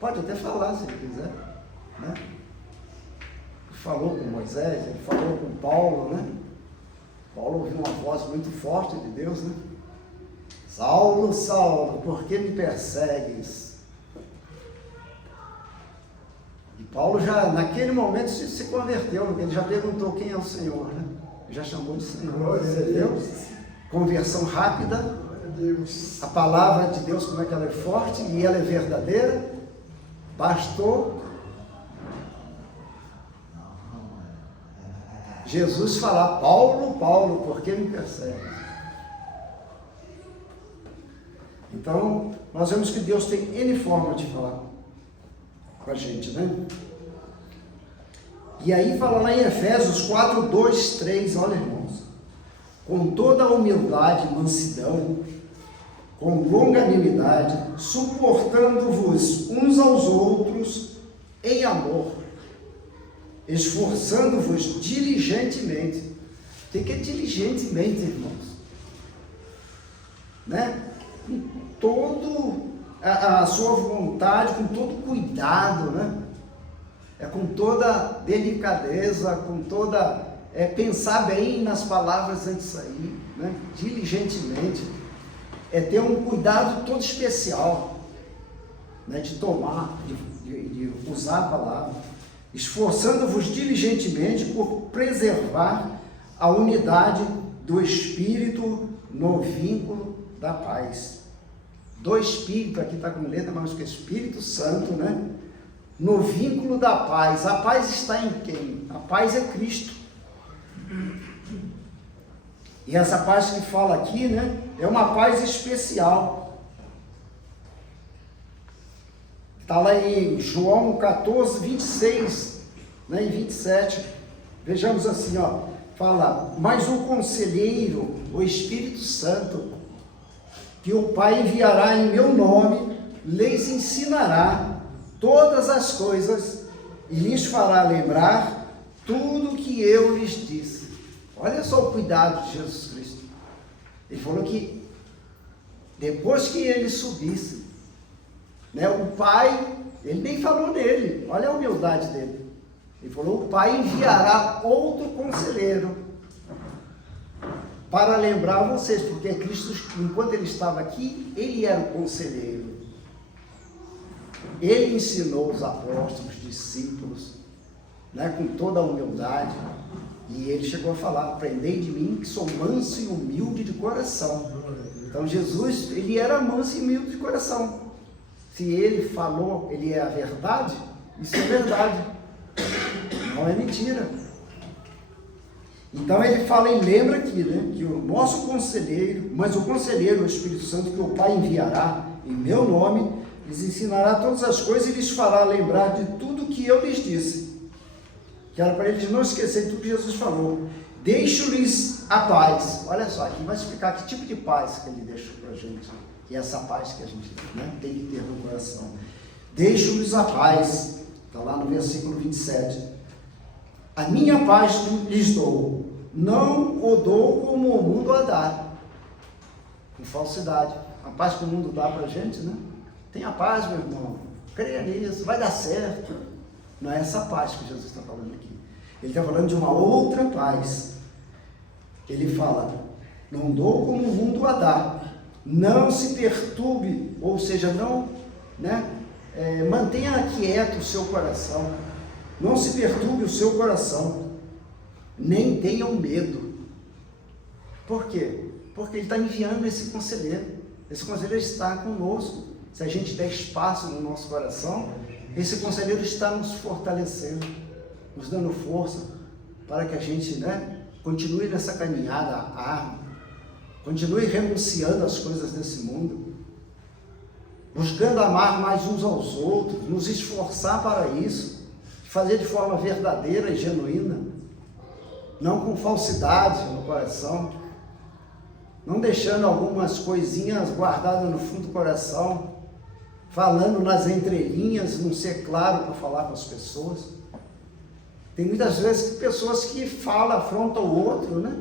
Pode até falar se ele quiser, né? Ele falou com Moisés, ele falou com Paulo, né? Paulo ouviu uma voz muito forte de Deus, né? Saulo, Saulo, por que me persegues? E Paulo já, naquele momento, se converteu, ele já perguntou quem é o Senhor, né? Ele já chamou de Senhor, entendeu? Conversão rápida. A palavra de Deus, como é que ela é forte e ela é verdadeira. Bastou Jesus falar: Paulo, Paulo, por que me persegue? Então, nós vemos que Deus tem N forma de falar com a gente, né? E aí fala lá em Efésios 4, 2, 3, olha, irmãos, com toda a humildade e mansidão, com longanimidade, suportando-vos uns aos outros em amor, esforçando-vos diligentemente. O que é diligentemente, irmãos? Né? Com toda a sua vontade, com todo cuidado, né? Com toda delicadeza, com toda... pensar bem nas palavras antes de sair, né? Diligentemente. Ter um cuidado todo especial, né? De tomar, de usar a palavra. Esforçando-vos diligentemente por preservar a unidade do Espírito no vínculo da paz. Do Espírito, aqui está com letra, mas que é Espírito Santo, né? No vínculo da paz. A paz está em quem? A paz é Cristo. E essa paz que fala aqui, né? É uma paz especial. Está lá em João 14, 26, né, e 27. Vejamos assim, ó. Fala: mas o conselheiro, o Espírito Santo, que o Pai enviará em meu nome, lhes ensinará todas as coisas e lhes fará lembrar tudo o que eu lhes disse. Olha só o cuidado de Jesus Cristo. Ele falou que depois que ele subisse, né, o Pai, ele nem falou nele, olha a humildade dele. Ele falou, o Pai enviará outro conselheiro para lembrar vocês, porque Cristo, enquanto ele estava aqui, ele era o conselheiro. Ele ensinou os apóstolos, os discípulos, né, com toda a humildade, e ele chegou a falar, aprendei de mim que sou manso e humilde de coração. Então Jesus, ele era manso e humilde de coração. Se ele falou, ele é a verdade, isso é verdade, não é mentira. Então ele fala e lembra aqui, né, que o nosso conselheiro, mas o conselheiro, o Espírito Santo, que o Pai enviará em meu nome, lhes ensinará todas as coisas e lhes fará lembrar de tudo que eu lhes disse. Que era para eles não esquecerem tudo que Jesus falou. Deixo-lhes a paz. Olha só, aqui vai explicar que tipo de paz que ele deixou para a gente. E essa paz que a gente, né, tem que ter no coração. Deixo-lhes a paz. Está lá no versículo 27. A minha paz lhes dou. Não o dou como o mundo a dá. Com falsidade. A paz que o mundo dá para a gente, né? Tenha paz, meu irmão. Creia nisso, vai dar certo. Não é essa paz que Jesus está falando aqui. Ele está falando de uma outra paz. Ele fala, não dou como o mundo a dá. Não se perturbe, ou seja, não, né, mantenha quieto o seu coração. Não se perturbe o seu coração. Nem tenham medo. Por quê? Porque ele está enviando esse conselheiro. Esse conselheiro está conosco. Se a gente der espaço no nosso coração, esse conselheiro está nos fortalecendo, nos dando força para que a gente, né, continue nessa caminhada árdua, continue renunciando às coisas desse mundo, buscando amar mais uns aos outros, nos esforçar para isso, fazer de forma verdadeira e genuína, não com falsidade no coração, não deixando algumas coisinhas guardadas no fundo do coração, falando nas entrelinhas, não ser claro para falar com as pessoas. Tem muitas vezes pessoas que falam, afrontam o outro, né?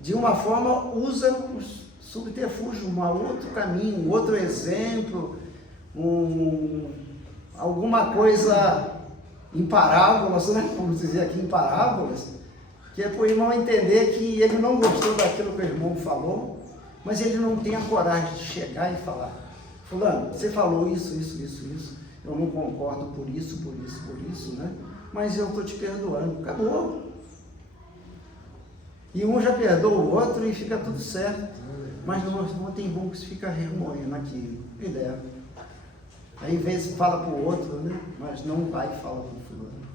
De uma forma, usam o subterfúgio, um outro caminho, um outro exemplo, alguma coisa em parábolas, né? Vamos dizer aqui em parábolas, que é para o irmão entender que ele não gostou daquilo que o irmão falou, mas ele não tem a coragem de chegar e falar, fulano, você falou isso, eu não concordo por isso, né? Mas eu estou te perdoando, acabou. E um já perdoa o outro e fica tudo certo, mas não tem bom que se fica remoendo aquilo, e leva. Aí em vez fala para o outro, né? Mas não vai e fala com o fulano.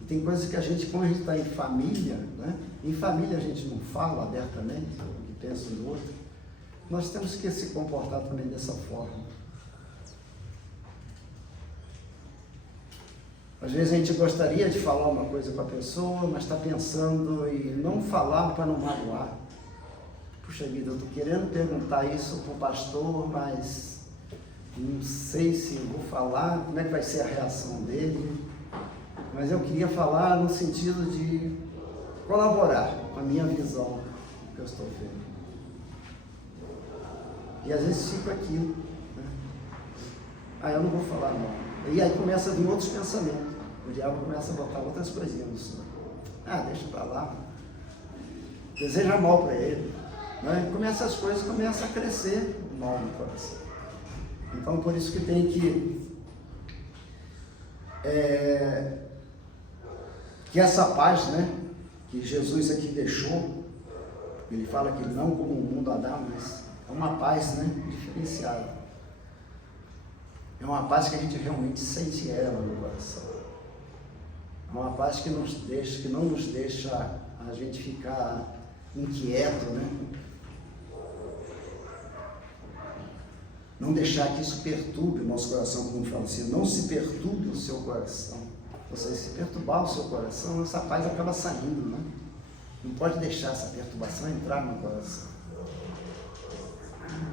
E tem coisas que a gente, quando a gente está em família, né? Em família a gente não fala abertamente o que pensa do outro. Nós temos que se comportar também dessa forma. Às vezes a gente gostaria de falar uma coisa com a pessoa, mas está pensando em não falar para não magoar. Puxa vida, eu estou querendo perguntar isso para o pastor, mas não sei se vou falar, como é que vai ser a reação dele. Mas eu queria falar no sentido de colaborar com a minha visão do que eu estou vendo. E às vezes fica aquilo, né? Eu não vou falar não. E aí começa a vir outros pensamentos. O diabo começa a botar outras coisinhas no sonho. Deixa pra lá. Deseja mal para ele. Né? Começa as coisas, começa a crescer mal no coração. Então por isso que tem que essa paz, né, que Jesus aqui deixou, ele fala que não como o mundo a dá, mas é uma paz, né, diferenciada. É uma paz que a gente realmente sente ela no coração. É uma paz que não nos deixa a gente ficar inquieto, né? Não deixar que isso perturbe o nosso coração, como fala assim, não se perturbe o seu coração. Você se perturbar o seu coração, essa paz acaba saindo, né? Não pode deixar essa perturbação entrar no coração.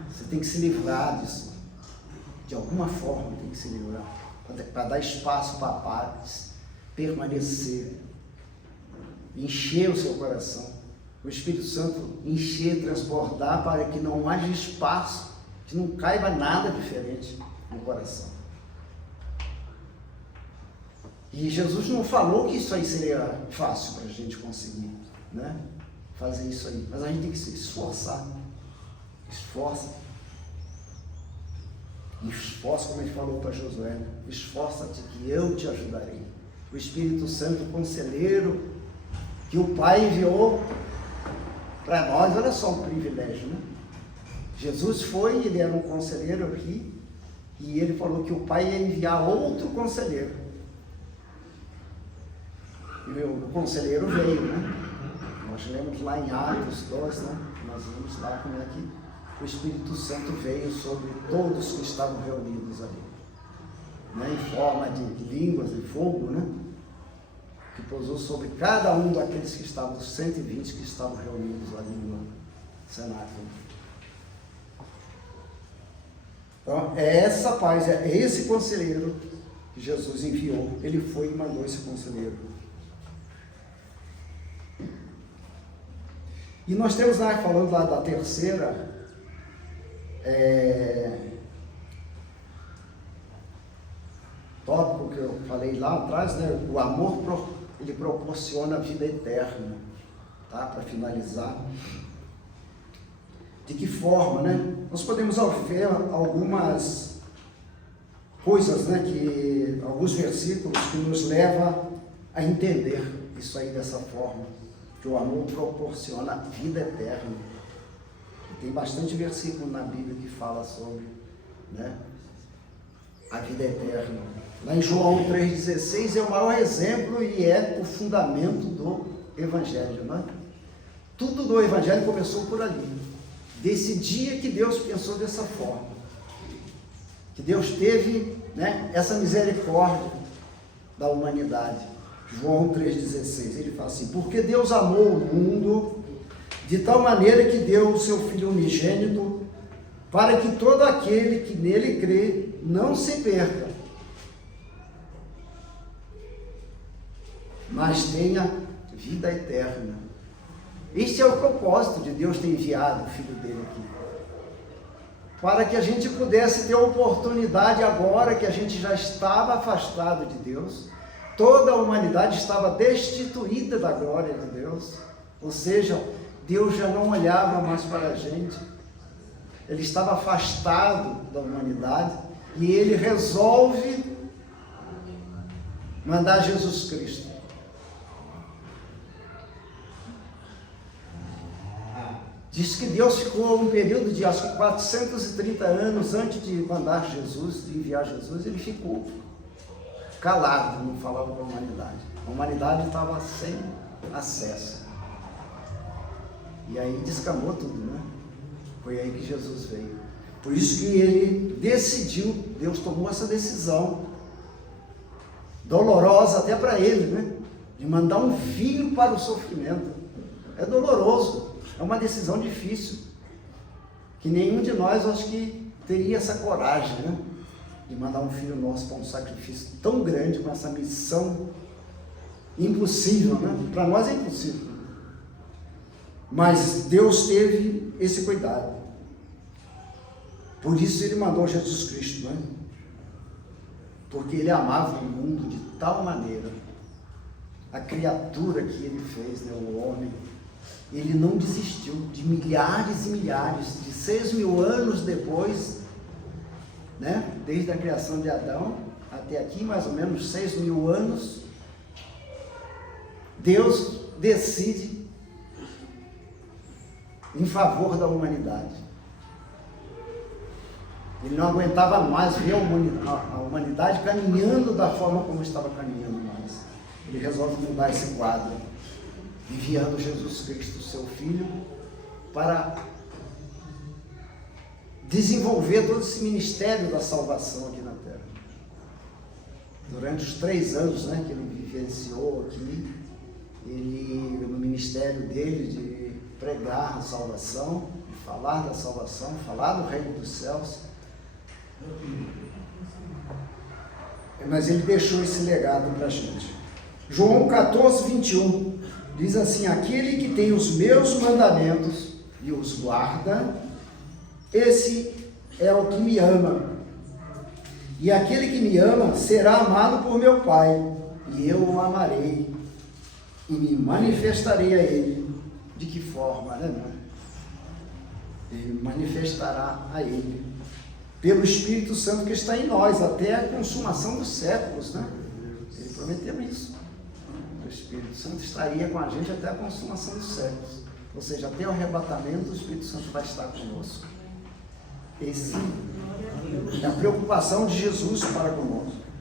Você tem que se livrar disso. De alguma forma tem que se livrar, para dar espaço para a paz permanecer, encher o seu coração, o Espírito Santo encher, transbordar, para que não haja espaço, que não caiba nada diferente no coração. E Jesus não falou que isso aí seria fácil para a gente conseguir, né? Fazer isso aí. Mas a gente tem que se esforçar. Esforça. Esforça, como ele falou para Josué, né? Esforça-te que eu te ajudarei. O Espírito Santo, o conselheiro, que o Pai enviou para nós, olha só o privilégio, né? Jesus foi, ele era um conselheiro aqui, e ele falou que o Pai ia enviar outro conselheiro. E o conselheiro veio, né? Nós lemos lá em Atos 2, né? Nós vemos lá como é que o Espírito Santo veio sobre todos que estavam reunidos ali, né? Em forma de línguas de fogo, né? Que pousou sobre cada um daqueles que estavam, os 120 que estavam reunidos ali no cenáculo. Então, é essa paz, é esse conselheiro que Jesus enviou. Ele foi e mandou esse conselheiro. E nós temos lá, falando lá da terceira, tópico que eu falei lá atrás, né? O amor, ele proporciona a vida eterna, tá? Para finalizar. De que forma, né? Nós podemos ver algumas coisas, né? Alguns versículos que nos levam a entender isso aí dessa forma, que o amor proporciona a vida eterna. E tem bastante versículo na Bíblia que fala sobre, né? A vida eterna. Lá em João 3,16 é o maior exemplo e é o fundamento do Evangelho, né? Tudo do Evangelho começou por ali. Desse dia que Deus pensou dessa forma, que Deus teve, né, essa misericórdia da humanidade. João 3,16, ele fala assim: porque Deus amou o mundo de tal maneira que deu o seu Filho unigênito, para que todo aquele que nele crê não se perca, mas tenha vida eterna. Este é o propósito de Deus ter enviado o Filho dele aqui, para que a gente pudesse ter a oportunidade agora que a gente já estava afastado de Deus, toda a humanidade estava destituída da glória de Deus, ou seja, Deus já não olhava mais para a gente, ele estava afastado da humanidade, e ele resolve mandar Jesus Cristo. Diz que Deus ficou um período de, acho que 430 anos antes de mandar Jesus, de enviar Jesus, ele ficou calado, não falava com a humanidade. A humanidade estava sem acesso. E aí descamou tudo, né? Foi aí que Jesus veio. Por isso que ele decidiu, Deus tomou essa decisão, dolorosa até para ele, né? De mandar um filho para o sofrimento. É doloroso. É uma decisão difícil, que nenhum de nós, acho que, teria essa coragem, né? De mandar um filho nosso para um sacrifício tão grande, com essa missão impossível, né? Para nós é impossível. Mas Deus teve esse cuidado. Por isso ele mandou Jesus Cristo, né? Porque ele amava o mundo de tal maneira, a criatura que ele fez, né? O homem. Ele não desistiu, de milhares e milhares, de 6.000 anos depois, né? Desde a criação de Adão até aqui, mais ou menos 6.000 anos, Deus decide em favor da humanidade. Ele não aguentava mais ver a humanidade caminhando da forma como estava caminhando mais. Ele resolve mudar esse quadro, enviando Jesus Cristo, seu Filho, para desenvolver todo esse ministério da salvação aqui na Terra. Durante os 3 anos, né, que ele vivenciou aqui, ele, no ministério dele, de pregar a salvação, de falar da salvação, falar do reino dos céus, mas ele deixou esse legado para a gente. João 14, 21 diz assim: aquele que tem os meus mandamentos e os guarda, esse é o que me ama, e aquele que me ama será amado por meu Pai, e eu o amarei e me manifestarei a ele. De que forma, né, irmão? Ele manifestará a ele pelo Espírito Santo que está em nós, até a consumação dos séculos, né? Ele prometeu isso. O Espírito Santo estaria com a gente até a consumação dos séculos. Ou seja, até o arrebatamento, o Espírito Santo vai estar conosco. Essa é a preocupação de Jesus para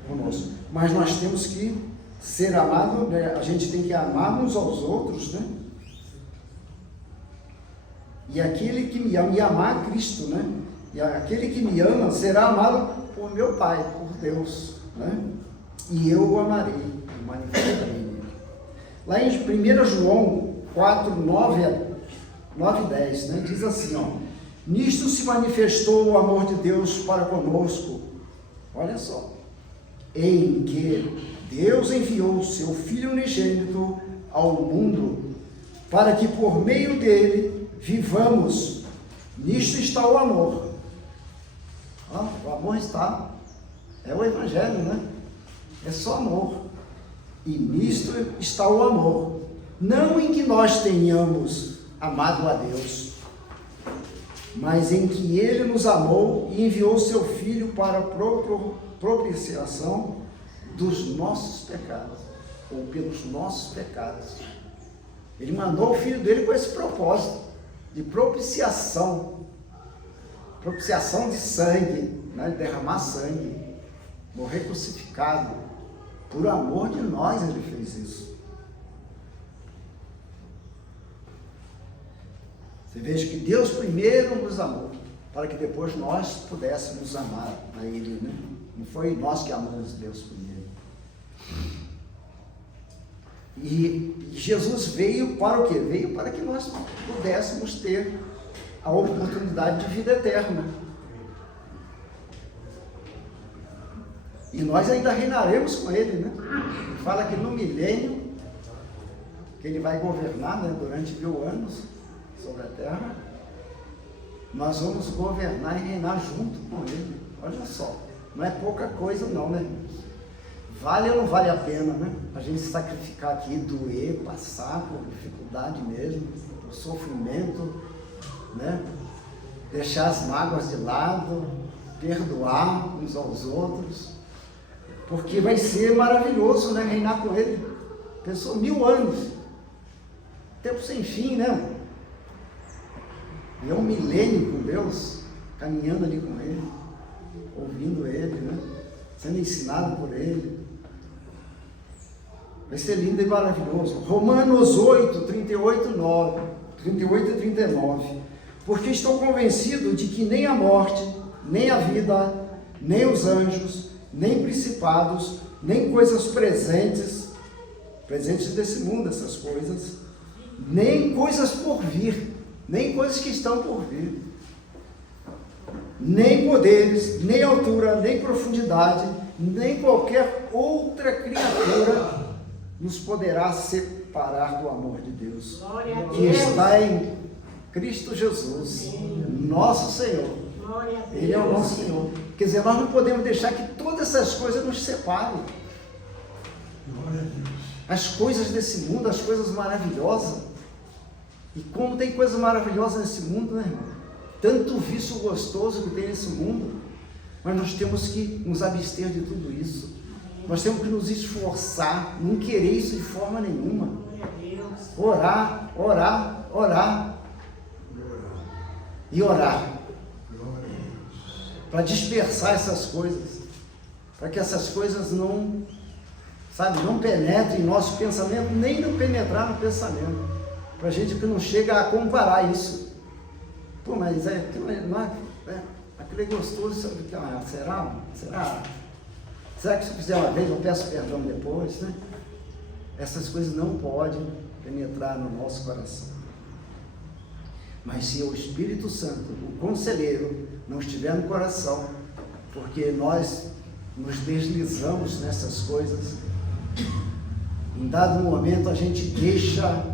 conosco. Mas nós temos que ser amados, né? A gente tem que amar uns aos outros, né? E aquele que me ama, e amar Cristo, né? E aquele que me ama será amado por meu Pai, por Deus, né? E eu o amarei, e manifestarei nele. Lá em 1 João 4, 9 e 10, né? Diz assim, ó: nisto se manifestou o amor de Deus para conosco, olha só, em que Deus enviou o seu Filho unigênito ao mundo, para que por meio dele vivamos. Nisto está o amor. O amor está, é o Evangelho, né? É só amor. E nisto está o amor, não em que nós tenhamos amado a Deus, mas em que Ele nos amou e enviou seu Filho para propiciação dos nossos pecados, ou pelos nossos pecados. Ele mandou o Filho dele com esse propósito de propiciação de sangue, né? De derramar sangue, morrer crucificado. Por amor de nós ele fez isso. Você veja que Deus primeiro nos amou, para que depois nós pudéssemos amar a Ele, né? Não foi nós que amamos Deus primeiro. E Jesus veio para o quê? Veio para que nós pudéssemos ter a oportunidade de vida eterna. E nós ainda reinaremos com Ele, né? Ele fala que no milênio, que Ele vai governar, né, durante 1000 anos sobre a terra, nós vamos governar e reinar junto com Ele. Olha só, não é pouca coisa não, né? Vale ou não vale a pena, né? A gente se sacrificar aqui, doer, passar por dificuldade mesmo, por sofrimento, né? Deixar as mágoas de lado, perdoar uns aos outros, porque vai ser maravilhoso, né? Reinar com Ele. Pensou 1000 anos, tempo sem fim, né? E é um milênio com Deus, caminhando ali com Ele, ouvindo Ele, né? Sendo ensinado por Ele. Vai ser lindo e maravilhoso. Romanos 8, 38 e 39. Porque estou convencido de que nem a morte, nem a vida, nem os anjos, nem principados, nem coisas presentes desse mundo, essas coisas, nem coisas por vir, nem coisas que estão por vir, nem poderes, nem altura, nem profundidade, nem qualquer outra criatura nos poderá separar do amor de Deus, que está em Cristo Jesus, nosso Senhor. Ele é o nosso Senhor. Quer dizer, nós não podemos deixar que todas essas coisas nos separem. As coisas desse mundo, as coisas maravilhosas. E como tem coisas maravilhosas nesse mundo, né, irmão? Tanto vício gostoso que tem nesse mundo. Mas nós temos que nos abster de tudo isso. Nós temos que nos esforçar, não querer isso de forma nenhuma. Orar, orar, orar. E orar. Para dispersar essas coisas. Para que essas coisas não penetrem em nosso pensamento, nem não penetrar no pensamento. Para a gente que não chega a comparar isso. Pô, mas aquilo é gostoso. Será? Será que se eu fizer uma vez eu peço perdão depois, né? Essas coisas não podem penetrar no nosso coração. Mas se o Espírito Santo, o conselheiro, não estiver no coração, porque nós nos deslizamos nessas coisas, em dado momento a gente deixa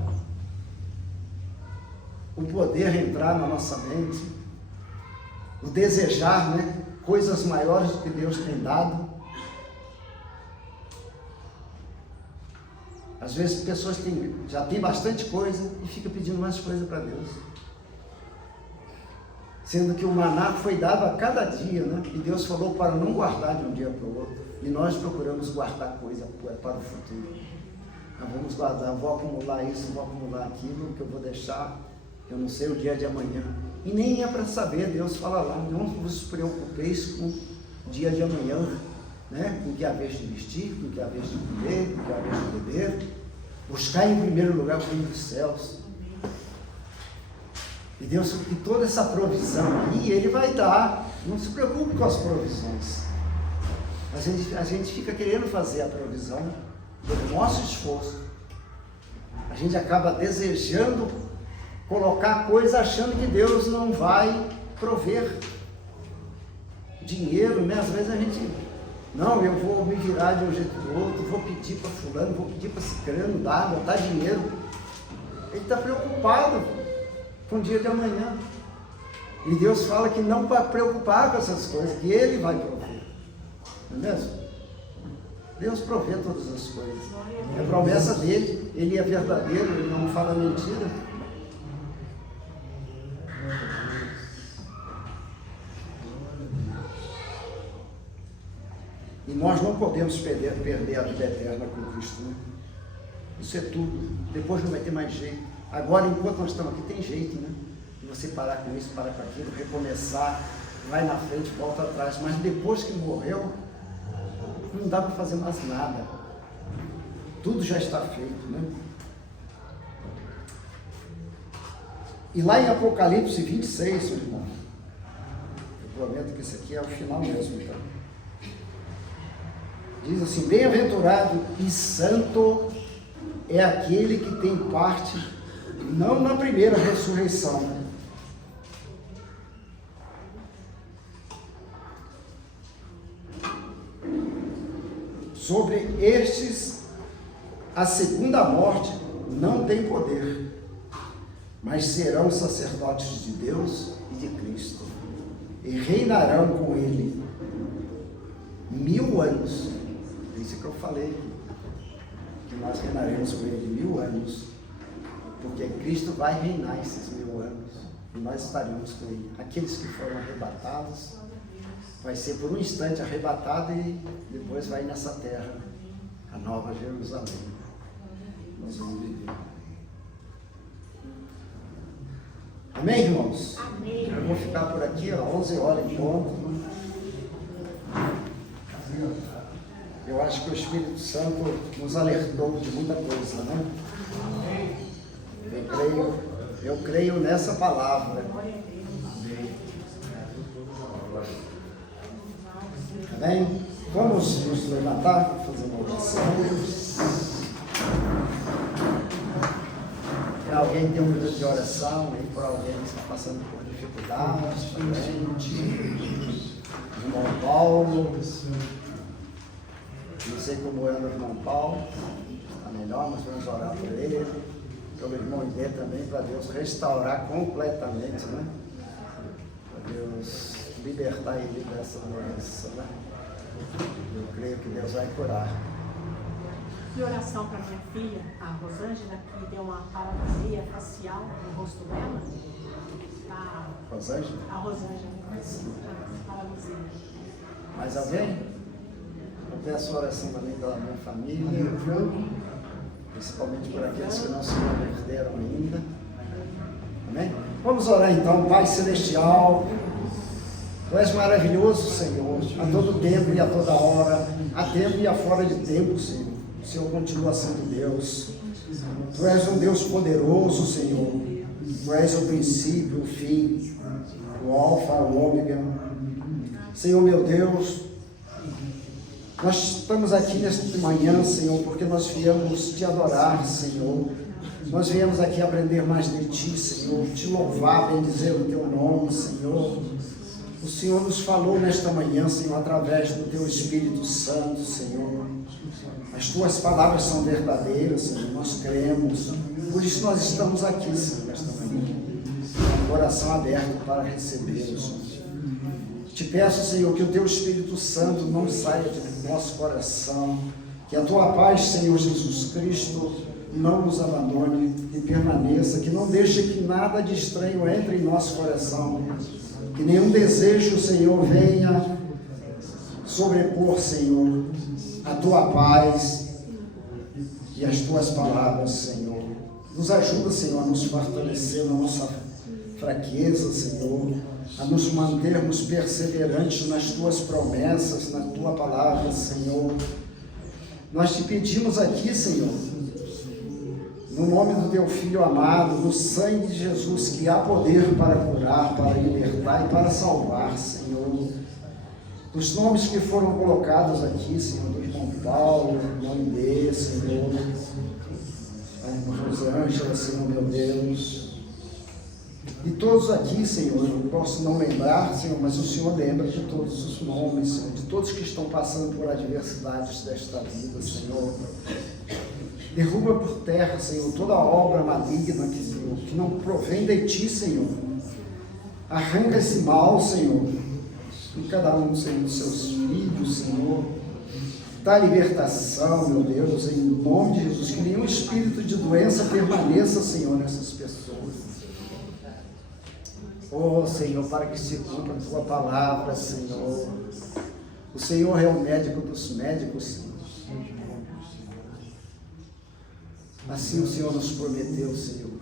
o poder entrar na nossa mente, o desejar, né, coisas maiores do que Deus tem dado. Às vezes pessoas já têm bastante coisa e ficam pedindo mais coisa para Deus. Sendo que o maná foi dado a cada dia, né? E Deus falou para não guardar de um dia para o outro. E nós procuramos guardar coisa para o futuro. Nós vamos guardar, vou acumular isso, vou acumular aquilo, que eu vou deixar, eu não sei o dia de amanhã. E nem é para saber, Deus fala lá, não vos preocupeis com o dia de amanhã, né? Com o que é a vez de vestir, com o que é a vez de comer, com o que é a vez de beber. Buscar em primeiro lugar o reino dos céus. E Deus, que toda essa provisão aí, Ele vai dar. Não se preocupe com as provisões. A gente fica querendo fazer a provisão do nosso esforço. A gente acaba desejando colocar coisa achando que Deus não vai prover dinheiro, né? Às vezes a gente, não, eu vou me virar de um jeito ou do outro, vou pedir para fulano, vou pedir para ciclano, botar dinheiro. Ele está preocupado com o dia de amanhã. E Deus fala que não para preocupar com essas coisas, que Ele vai prover. Não é mesmo? Deus provê todas as coisas. É promessa dele, Ele é verdadeiro, Ele não fala mentira. E nós não podemos perder a vida eterna com Cristo, né? Isso é tudo. Depois não vai ter mais jeito. Agora, enquanto nós estamos aqui, tem jeito, né? De você parar com isso, parar com aquilo, recomeçar, vai na frente, volta atrás. Mas depois que morreu, não dá para fazer mais nada. Tudo já está feito, né? E lá em Apocalipse 26, meu irmão, eu prometo que isso aqui é o final mesmo, então. Diz assim: bem-aventurado e santo é aquele que tem parte, não na primeira ressurreição, sobre estes a segunda morte não tem poder, mas serão sacerdotes de Deus e de Cristo, e reinarão com Ele 1000 anos. Isso que eu falei, que nós reinaremos com Ele 1000 anos, porque Cristo vai reinar esses 1000 anos, e nós estaremos com Ele. Aqueles que foram arrebatados, vai ser por um instante arrebatado e depois vai nessa terra, a nova Jerusalém. Nós vamos viver. Amém, irmãos? Amém. Eu vou ficar por aqui, ó, 11 horas em ponto. Eu acho que o Espírito Santo nos alertou de muita coisa, né? Eu creio nessa palavra. Amém? Vamos nos levantar, fazer uma oração. Se alguém tem um minuto de oração, aí para alguém que está passando por dificuldades, também. Irmão Paulo. Não sei como anda o irmão Paulo, está melhor, mas vamos orar por ele, pelo irmão Idê também, para Deus restaurar completamente, né? Para Deus libertar ele dessa doença, né? Eu creio que Deus vai curar. E oração para minha filha, a Rosângela, que deu uma paralisia facial no rosto dela. Rosângela? A Rosângela, paralisia. Mais alguém? Eu peço oração também pela minha família, principalmente por aqueles que não se converteram ainda. Amém? Vamos orar então. Pai Celestial, Tu és maravilhoso, Senhor, a todo tempo e a toda hora, a tempo e a fora de tempo, Senhor. O Senhor continua sendo Deus. Tu és um Deus poderoso, Senhor. Tu és o princípio, o fim, o alfa, o ômega. Senhor meu Deus, nós estamos aqui nesta manhã, Senhor, porque nós viemos te adorar, Senhor. Nós viemos aqui aprender mais de Ti, Senhor, te louvar, bendizer o Teu nome, Senhor. O Senhor nos falou nesta manhã, Senhor, através do Teu Espírito Santo, Senhor. As Tuas palavras são verdadeiras, Senhor, nós cremos. Por isso nós estamos aqui, Senhor, nesta manhã, com o coração aberto para recebê-los. Te peço, Senhor, que o Teu Espírito Santo não saia do nosso coração, Que a tua paz, Senhor Jesus Cristo, não nos abandone e permaneça, que não deixe que nada de estranho entre em nosso coração, que nenhum desejo, Senhor, venha sobrepor, Senhor, a tua paz e as tuas palavras, Senhor. Nos ajuda, Senhor, a nos fortalecer na nossa fraqueza, Senhor, a nos mantermos perseverantes nas tuas promessas, na tua palavra, Senhor. Nós te pedimos aqui, Senhor, no nome do teu Filho amado, no sangue de Jesus, que há poder para curar, para libertar e para salvar, Senhor. Os nomes que foram colocados aqui, Senhor, do irmão Paulo, do irmão Inês, Senhor, a irmã Rosângela, Senhor, meu Deus. E todos aqui, Senhor, eu posso não lembrar, Senhor, mas o Senhor lembra de todos os nomes, Senhor, de todos que estão passando por adversidades desta vida, Senhor. Derruba por terra, Senhor, toda obra maligna que não provém de Ti, Senhor. Arranca esse mal, Senhor, em cada um, Senhor, dos seus filhos, Senhor. Dá libertação, meu Deus, em nome de Jesus. Que nenhum espírito de doença permaneça, Senhor, nessas pessoas. Oh, Senhor, para que se cumpra a Tua palavra, Senhor. O Senhor é o médico dos médicos, Senhor. Assim o Senhor nos prometeu, Senhor,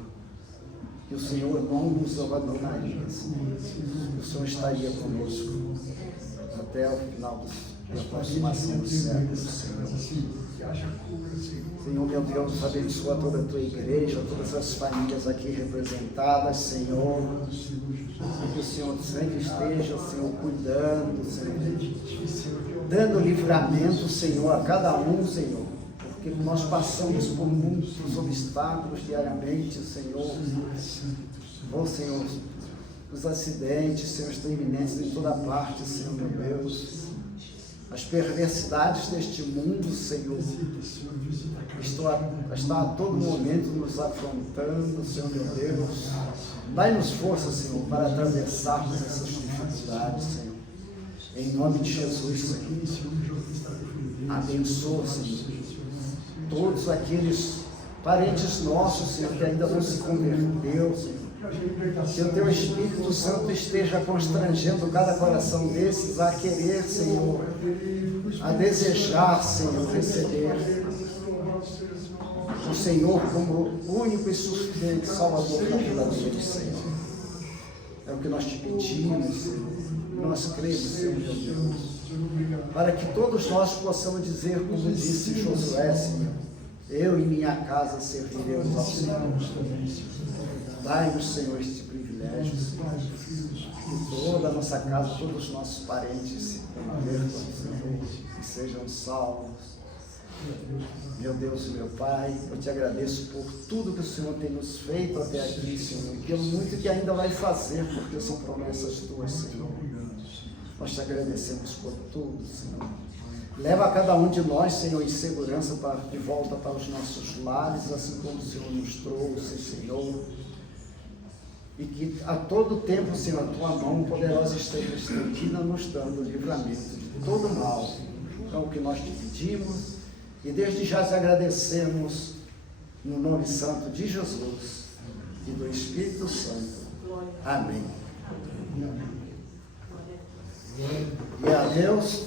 que o Senhor não nos abandonaria, Senhor. Que o Senhor estaria conosco até o final da consumação dos séculos, Senhor. Senhor, meu Deus, abençoa toda a Tua igreja, todas as famílias aqui representadas, Senhor. Que o Senhor sempre esteja, Senhor, cuidando, Senhor, dando livramento, Senhor, a cada um, Senhor. Porque nós passamos por muitos obstáculos diariamente, Senhor. Oh, Senhor, os acidentes, Senhor, estão iminentes em toda parte, Senhor, meu Deus. As perversidades deste mundo, Senhor, está a todo momento nos afrontando, Senhor, meu Deus. Dai-nos força, Senhor, para atravessarmos essas dificuldades, Senhor. Em nome de Jesus, Senhor. Abençoa, Senhor, todos aqueles parentes nossos, Senhor, que ainda não se converteu, Senhor. Que o Teu Espírito Santo esteja constrangendo cada coração desses a querer, Senhor, a desejar, Senhor, receber o Senhor como único e suficiente Salvador da vida deles, Senhor. É o que nós te pedimos, Senhor. Nós cremos, Senhor, meu Deus, para que todos nós possamos dizer, como disse Josué, Senhor, eu e minha casa serviremos ao Senhor. Dai-nos, Senhor, este privilégio, Senhor, que toda a nossa casa, todos os nossos parentes se convertam, Senhor, e sejam salvos. Meu Deus e meu Pai, eu te agradeço por tudo que o Senhor tem nos feito até aqui, Senhor, e pelo muito que ainda vai fazer, porque são promessas Tuas, Senhor. Nós te agradecemos por tudo, Senhor. Leva cada um de nós, Senhor, em segurança de volta para os nossos lares, assim como o Senhor nos trouxe, Senhor. E que a todo tempo, Senhor, a Tua mão poderosa esteja estendida, nos dando livramento de todo mal. É o que nós te pedimos e desde já te agradecemos no nome santo de Jesus e do Espírito Santo. Amém. E a Deus